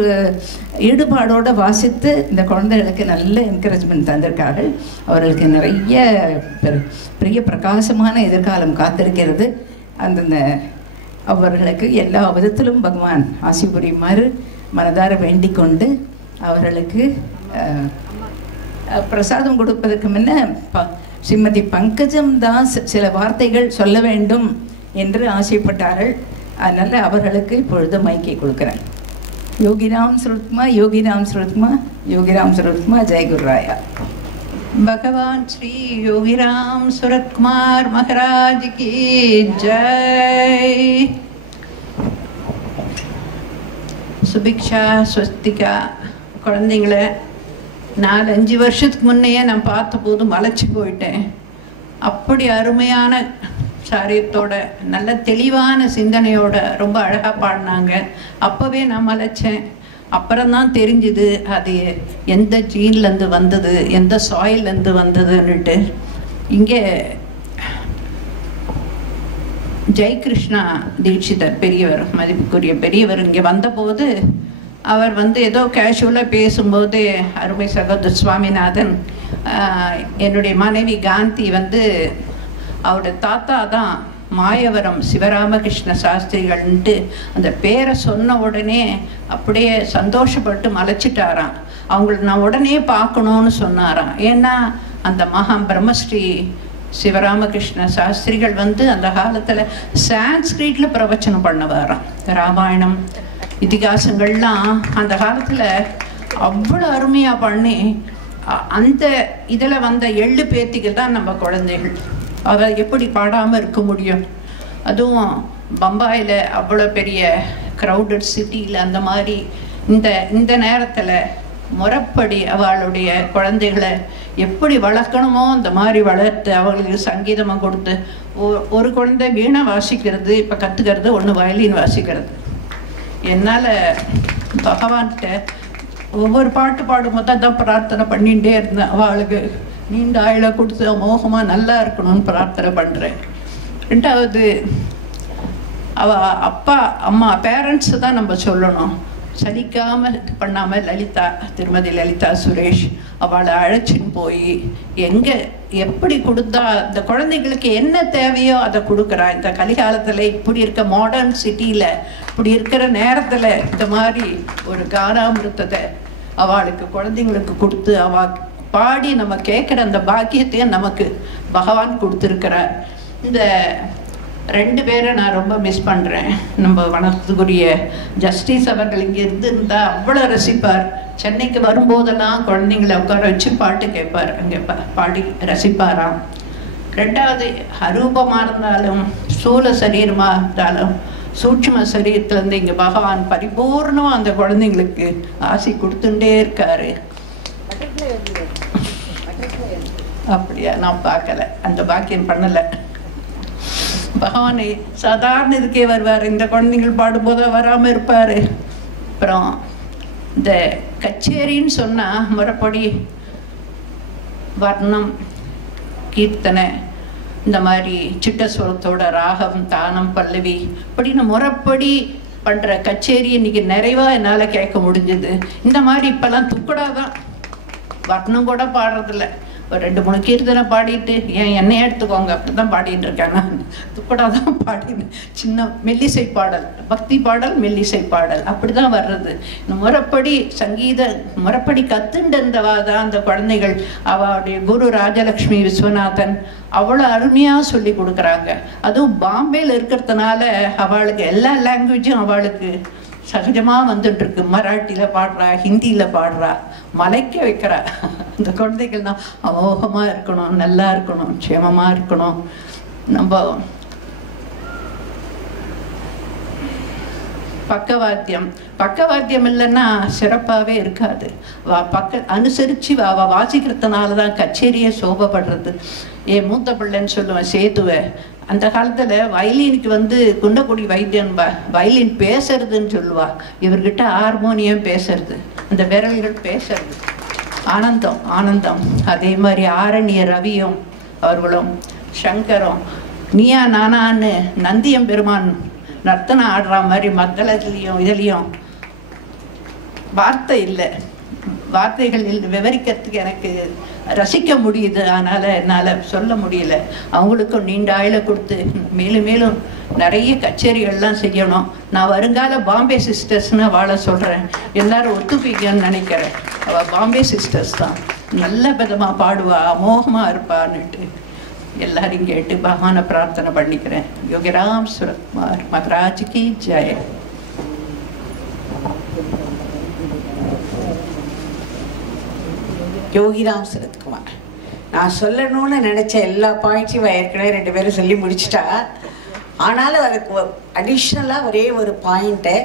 ஈடுபாடோடு வாசித்து இந்த குழந்தைகளுக்கு நல்ல என்கரேஜ்மெண்ட் தந்திருக்கார்கள். அவர்களுக்கு நிறைய பெரிய பிரகாசமான எதிர்காலம் காத்திருக்கிறது. அந்தந்த அவர்களுக்கு எல்லா விதத்திலும் பகவான் ஆசி புரியுமாறு மனதார வேண்டிக் கொண்டு அவர்களுக்கு பிரசாதம் கொடுப்பதற்கு முன்ன ஸ்ரீமதி பங்கஜம் தாஸ் சில வார்த்தைகள் சொல்ல வேண்டும் என்று ஆசைப்பட்டார்கள். அதனால் அவர்களுக்கு இப்பொழுது மைக்கை கொடுக்குறேன். யோகிராம் சுருத்மா, யோகிராம் சுருத்மா, யோகிராம் சுருத்மா, ஜெய் குருராயா. भगवान श्री योगीराम सूरत कुमार महाराज की जय. சுபிக்ஷா ஸ்வஸ்திகா குழந்தைங்கள 4-5 வருஷத்துக்கு முன்னையே நான் பார்த்த போது மலைச்சு போயிட்டேன். அப்படி அருமையான சாரியத்தோட நல்ல தெளிவான சிந்தனையோட ரொம்ப அழகாக பாடினாங்க. அப்போவே நான் மலைச்சேன். அப்புறம்தான் தெரிஞ்சுது அது எந்த ஜீன்லேருந்து வந்தது, எந்த சாயிலேருந்து வந்ததுன்னுட்டு. இங்கே ஜெயகிருஷ்ணா தீட்சிதர் பெரியவர், மதிப்புக்குரிய பெரியவர் இங்கே வந்தபோது அவர் ஏதோ கேஷுவலாக பேசும்போது அருமை சகோதரர் சுவாமிநாதன் என்னுடைய மனைவி காந்தி அவருடைய தாத்தா தான் மாயவரம் சிவராமகிருஷ்ண சாஸ்திரிகள்ன்ட்டு அந்த பேரை சொன்ன உடனே அப்படியே சந்தோஷப்பட்டு மலைச்சிட்டாராம். அவங்கள நான் உடனே பார்க்கணுன்னு சொன்னாராம். ஏன்னா அந்த மகா பிரம்மஸ்ரீ சிவராமகிருஷ்ண சாஸ்திரிகள் அந்த காலத்தில் சான்ஸ்கிரிட்டில் பிரவச்சனம் பண்ணவாராம். ராமாயணம் இதிகாசங்கள்லாம் அந்த காலத்தில் அவ்வளோ அருமையாக பண்ணி அந்த இதில் வந்த 7 பேத்திகள் தான் நம்ம குழந்தைகள். அதை எப்படி பாடாமல் இருக்க முடியும்? அதுவும் பம்பாயில் அவ்வளோ பெரிய க்ரௌடட் சிட்டியில் அந்த மாதிரி இந்த நேரத்தில் முறைப்படி அவளுடைய குழந்தைகளை எப்படி வளர்க்கணுமோ அந்த மாதிரி வளர்த்து அவங்களுக்கு சங்கீதமாக கொடுத்து ஒரு குழந்தை வீணை வாசிக்கிறது இப்போ கற்றுக்கிறது, ஒன்று வயலின் வாசிக்கிறது. என்னால் பகவான்கிட்ட ஒவ்வொரு பாட்டு பாடும்போது தான் பிரார்த்தனை பண்ணிகிட்டே இருந்தேன். அவளுக்கு நீண்ட ஆயில கொடுத்து அமோகமாக நல்லா இருக்கணும்னு பிரார்த்தனை பண்ணுறேன். 2வது அப்பா அம்மா பேரண்ட்ஸு தான் நம்ம சொல்லணும். சலிக்காமல் பண்ணாமல் திருமதி லலிதா சுரேஷ் அவளை அழைச்சின்னு போய் எங்கே எப்படி கொடுத்தா இந்த குழந்தைங்களுக்கு என்ன தேவையோ அதை கொடுக்குறா. இந்த கலிகாலத்தில் இப்படி இருக்க மாடர்ன் சிட்டியில் இப்படி இருக்கிற நேரத்தில் இந்த மாதிரி ஒரு கானாமிருத்தத்தை அவளுக்கு குழந்தைங்களுக்கு கொடுத்து அவள் பாடி நம்ம கேட்குற அந்த பாக்கியத்தையும் நமக்கு பகவான் கொடுத்துருக்கிறார். இந்த 2 பேரை நான் ரொம்ப மிஸ் பண்ணுறேன். நம்ம வணக்கத்துக்குரிய ஜஸ்டிஸ் அவர்கள் இங்கே இருந்தால் அவ்வளோ ரசிப்பார். சென்னைக்கு வரும்போதெல்லாம் குழந்தைங்களை உட்கார வச்சு பாட்டு கேட்பார், அங்கே பாடி ரசிப்பாராம். 2வது அரூபமாக இருந்தாலும் ஸ்தூல சரீரமாக இருந்தாலும் சூட்சும சரீரத்துலேருந்து இங்கே பகவான் பரிபூர்ணமாக அந்த குழந்தைங்களுக்கு ஆசி கொடுத்துட்டே இருக்காரு. அப்படியா? நான் பார்க்கல, அந்த பாக்கியம் பண்ணலை. பகவானை சாதாரண இதுக்கே வருவார், இந்த குழந்தைங்கள் பாடும்போது வராமல் இருப்பார். அப்புறம் இந்த கச்சேரின்னு சொன்னால் முறைப்படி வர்ணம், கீர்த்தனை, இந்த மாதிரி சிட்டஸ்வரத்தோட ராகம், தானம், பல்லவி அப்படின்னு முறைப்படி பண்ணுற கச்சேரி இன்னைக்கு நிறைவாக என்னால் கேட்க முடிஞ்சது. இந்த மாதிரி இப்போல்லாம் துக்கடாதான், வர்ணம் கூட பாடுறதில்ல. ஒரு 2-3 கீர்த்தனை பாடிட்டு என்னையே எடுத்துக்கோங்க, அப்படிதான் பாடிட்டு இருக்கேன் நான். துப்படா தான் பாடினேன். சின்ன மெல்லிசை பாடல், பக்தி பாடல், மெல்லிசை பாடல், அப்படிதான் வர்றது. இந்த முறைப்படி சங்கீத முறைப்படி கத்துண்டவா தான் அந்த குழந்தைகள். அவளுடைய குரு ராஜலக்ஷ்மி விஸ்வநாதன் அவ்வளோ அருமையாக சொல்லி கொடுக்குறாங்க. அதுவும் பாம்பேயில் இருக்கிறதுனால அவளுக்கு எல்லா லாங்குவேஜும் அவளுக்கு சகஜமாக வந்துட்டுருக்கு. மராட்டியில் பாடுறா, ஹிந்தியில் பாடுறா, மலைக்க வைக்கிறா. அந்த குழந்தைகள் தான் அமோகமாக இருக்கணும், நல்லா இருக்கணும், க்ஷேமமாக இருக்கணும். நம்ம பக்கவாத்தியம் இல்லைன்னா சிறப்பாகவே இருக்காது. அனுசரித்து அவள் வாசிக்கிறதுனால தான் கச்சேரியே சோபப்படுறது. என் மூத்த பிள்ளைன்னு சொல்லுவேன் சேதுவை. அந்த காலத்தில் வயலினுக்கு குண்டக்குடி வைத்தியன்பா வயலின் பேசுறதுன்னு சொல்லுவா. இவர்கிட்ட ஹார்மோனியம் பேசுறது, அந்த விரல்கள் பேசுறது, ஆனந்தம். அதே மாதிரி ஆரண்ய ரவியும் அவர்களும் சங்கரும் நீயா நானான்னு நந்தியம் பெருமான் நர்த்தனம் ஆடுற மாதிரி மங்களத்துலேயும் இதுலேயும் வார்த்தை இல்லை, வார்த்தைகள் விவரிக்கிறதுக்கு எனக்கு ரசிக்க முடியுது. அதனால் என்னால் சொல்ல முடியல. அவங்களுக்கும் நீண்ட ஆயுளை கொடுத்து மேலும் மேலும் நிறைய கச்சேரிகள்லாம் செய்யணும். நான் வருங்கால பாம்பே சிஸ்டர்ஸ்னு அவளை சொல்கிறேன். எல்லாரும் ஒத்துப்பீங்கன்னு நினைக்கிறேன். அவள் பாம்பே சிஸ்டர்ஸ் தான். நல்ல விதமாக பாடுவா, அமோகமாக இருப்பான்னுட்டு எல்லாரையும் கேட்டு பகவானை பிரார்த்தனை பண்ணிக்கிறேன். யோகிராம் சுரத்குமார் மகராஜ் கி ஜெய. யோகிராம் சரத்குமார். நான் சொல்லணும்னு நினச்ச எல்லா பாயிண்ட்ஸையும் ஏற்கனவே 2 பேரும் சொல்லி முடிச்சிட்டா. ஆனாலும் அதுக்கு அடிஷ்னலாக ஒரே ஒரு பாயிண்ட்டு,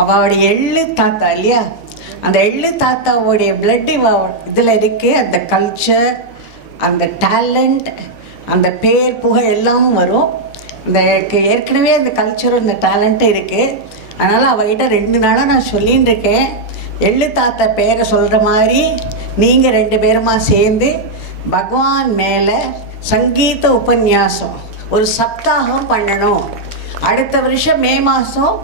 அவளுடைய எள்ளு தாத்தா இல்லையா, அந்த எள்ளு தாத்தாவுடைய பிளட் இதில் இருக்குது. அந்த கல்ச்சர், அந்த டேலண்ட், அந்த பேர் புகழ் எல்லாமும் வரும். இந்த ஏற்கனவே அந்த கல்ச்சரும் இந்த டேலண்ட்டும் இருக்குது. அதனால் அவகிட்ட 2 நாளாக நான் சொல்லின்னு இருக்கேன். எள்ளு தாத்தா பேரை சொல்கிற மாதிரி நீங்கள் 2 பேருமா சேர்ந்து பகவான் மேலே சங்கீத உபன்யாசம் ஒரு சப்தாகம் பண்ணணும். அடுத்த வருஷம் மே மாதம்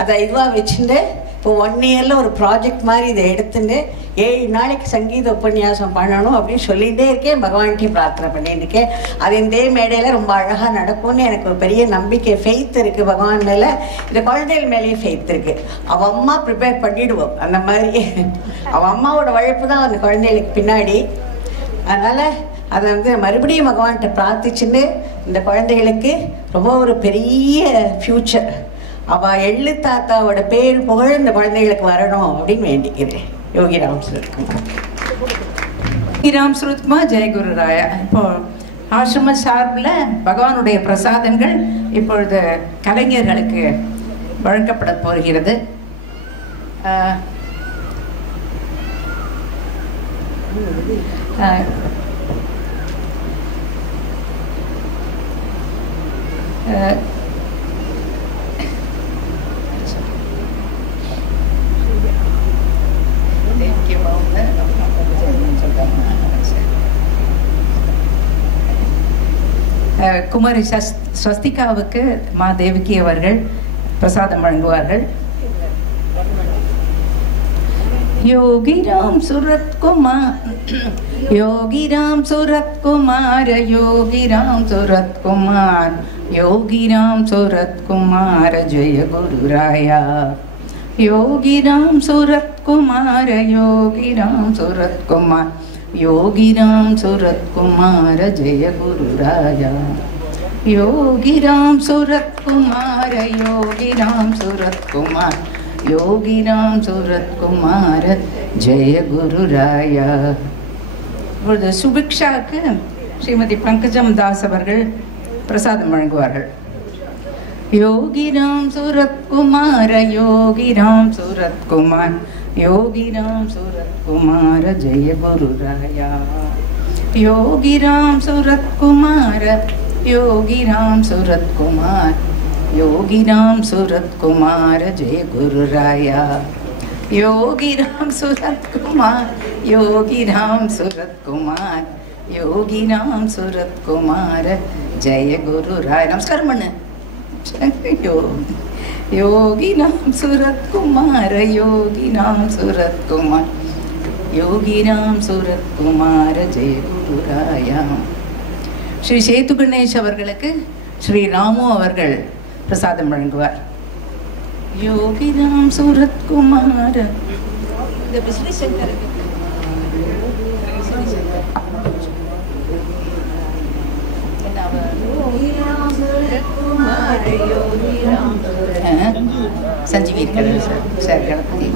அதை இதுவாக வச்சுட்டு இப்போ 1 இயரில் ஒரு ப்ராஜெக்ட் மாதிரி இதை எடுத்துட்டு 7 நாளைக்கு சங்கீத உபன்யாசம் பண்ணணும் அப்படின்னு சொல்லிகிட்டே இருக்கேன். பகவான்கிட்டையும் பிரார்த்தனை பண்ணிட்டு இருக்கேன். அது இந்த மேடையில் ரொம்ப அழகாக நடக்கும்னு எனக்கு ஒரு பெரிய நம்பிக்கை, ஃபெய்த் இருக்குது பகவான் மேலே. இந்த குழந்தைகள் மேலேயும் ஃபெய்த் இருக்குது. அவள் அம்மா ப்ரிப்பேர் பண்ணிவிடுவோம். அந்த மாதிரி அவள் அம்மாவோட உழைப்பு தான் அந்த குழந்தைகளுக்கு பின்னாடி. அதனால் அதை மறுபடியும் பகவான்கிட்ட பிரார்த்திச்சுன்னு இந்த குழந்தைகளுக்கு ரொம்ப ஒரு பெரிய ஃப்யூச்சர், அவள் எள்ளு தாத்தாவோட பேர் புகழ் இந்த குழந்தைகளுக்கு வரணும் அப்படின்னு வேண்டிக்கிறேன். யோகிராம் சுரத்குமார். யோகிராம் சுரத்குமார் ஜெயகுரு ராயா. இப்போ ஆசிரம சார்பில் பகவானுடைய பிரசாதங்கள் இப்பொழுது கலைஞர்களுக்கு வழங்கப்பட போகிறது. குமாரி ஸ்வஸ்திகாவுக்கு மா தேவகி அவர்கள் பிரசாதம் வழங்குவார்கள். யோகிராம் சுரத்குமார், யோகிராம் சுரத்குமார், யோகிராம் சுரத்குமார், யோகிராம் சுரத்குமார் ஜெய குருராயா. யோகிராம் சுரத்குமார், யோகிராம் சுரத்குமார், யோகிராம் சுரத்குமார் ஜெய குருராயா. யோகிராம் சுரத்குமார், யோகிராம் சுரத்குமார், யோகிராம் சுரத்குமார் ஜெய குருராயா. இப்பொழுது சுபிக்ஷாவுக்கு ஸ்ரீமதி பங்கஜம் தாஸ் அவர்கள் பிரசாதம் வழங்குவார்கள். யோகிராம் சுரத்குமார், யோகிராம் சுரத்குமார், யோகிராம் சுரத்குமார் ஜெய குருராயா. யோகிராம் சுரத்குமார், யோகிராம் சுரத்குமார், யோகிராம் சுரத்குமார் ஜெய குருராயா. யோகிராம் சுரத்குமார், யோகிராம் சுரத்குமார், யோகிராம் சுரத்குமார் ஜெய குருராயா. நமஸ்காரம் பண்ணு. யோகிராம் சுரத்குமார், யோகிராம் சுரத்குமார், யோகிராம் சூரத்குமார ஜெய குருராயாம். ஸ்ரீ சேது கணேஷ் அவர்களுக்கு ஸ்ரீ ராமு அவர்கள் பிரசாதம் வழங்குவார். யோகிராம் சூரத்குமார இந்த விஸ்ரீ சங்கருக்கு संजीवी सर गणपति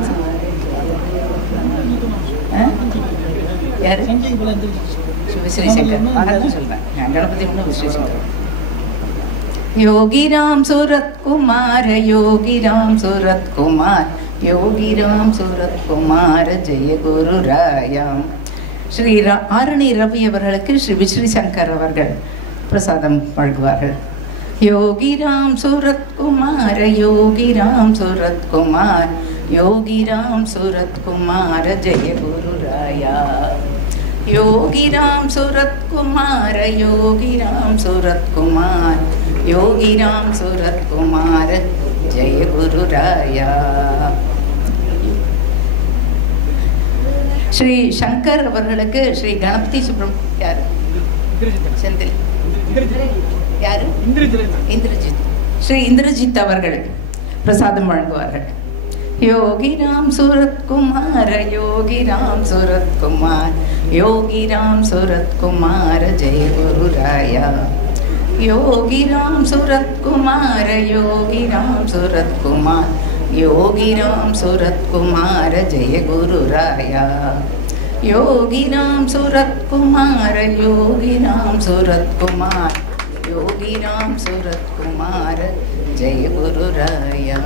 यार विश्री शंकर गणपति विश्री शंकर योगी राम सूरत कुमार योगी राम सूरत कुमार योगी राम सूरत कुमार जय गुरु रायाम. श्री ஆரணி ரவி அவர்களுக்கு ஸ்ரீ விஸ்ரீ சங்கர் அவர்கள் பிரசாதம் வழங்குவார்கள். योगी राम सूरत कुमार योगी राम सूरत कुमार योगी राम सूरत कुमार जय गुरु राया. योगी राम सूरत कुमार योगी राम सूरत कुमार योगी राम सूरत कुमार जय गुरु राया. श्री शंकर அவர்களுக்கு ஸ்ரீ கணபதி சுப்ரமணியம் யார் செந்தில் யாரு இந்திரஜித் ஸ்ரீ இந்திரஜித் அவர்கள் பிரசாதம் வழங்குவார்கள். योगी राम सूरत कुमार योगी राम सूरत कुमार योगी राम सूरत कुमार जय गुरु राया. योगी राम सूरत कुमार योगी राम सूरत कुमार योगी राम सूरत कुमार जय गुरु राया. योगी राम सूरत कुमार योगी राम सूरत कुमार योगी राम सूरत कुमार जय गुरु राया.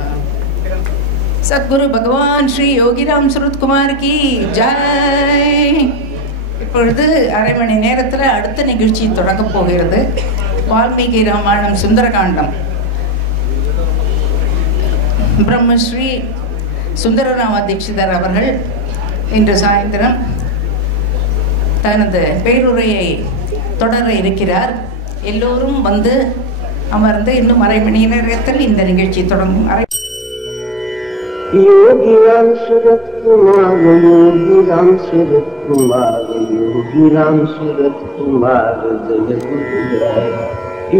सद्गुरु भगवान श्री योगी राम सूरत कुमार की जय. இப்பொழுது அரை மணி நேரத்தில் அடுத்த நிகழ்ச்சி தொடங்க போகிறது. வால்மீகி ராமாயணம் சுந்தரகாண்டம் பிரம்மஸ்ரீ சுந்தரராம தீட்சிதர் அவர்கள் இன்று சாயந்தரம் தனது பேருரையை தொடர இருக்கிறார். எல்லோரும் வந்து அமர்ந்து இன்னும் அரை மணி நேரத்தில் இந்த நிகழ்ச்சி தொடங்கும். योगी राम सूरत कुमार योगी राम सूरत कुमार योगी राम सूरत कुमार जय गुरु राया.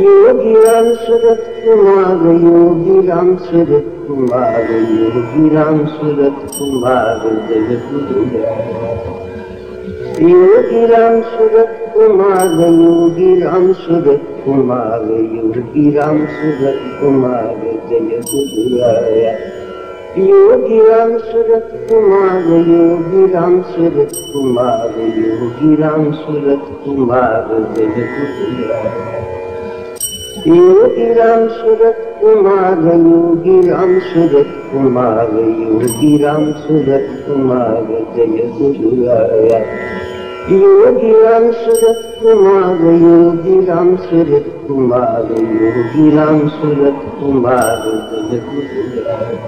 योगी राम सूरत कुमार योगी राम सूरत कुमार योगी राम सूरत कुमार जय गुरु राया. योगी राम सूरत कुमार योगी राम सूरत कुमार योगी राम सूरत कुमार जय गुरु राया. योगी राम सूरत कुमार योगी राम सूरत कुमार योगी राम सूरत कुमार जय गुरु राया. योगी राम सूरत कुमार योगी राम सूरत कुमार योगी राम सूरत कुमार जय गुरु राया. योगी राम सूरत कुमार योगी राम सूरत कुमार योगी राम सूरत कुमार जय गुरु राया.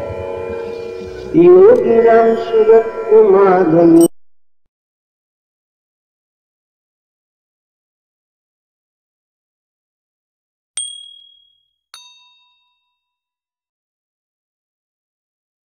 योगी राम सूरत कुमार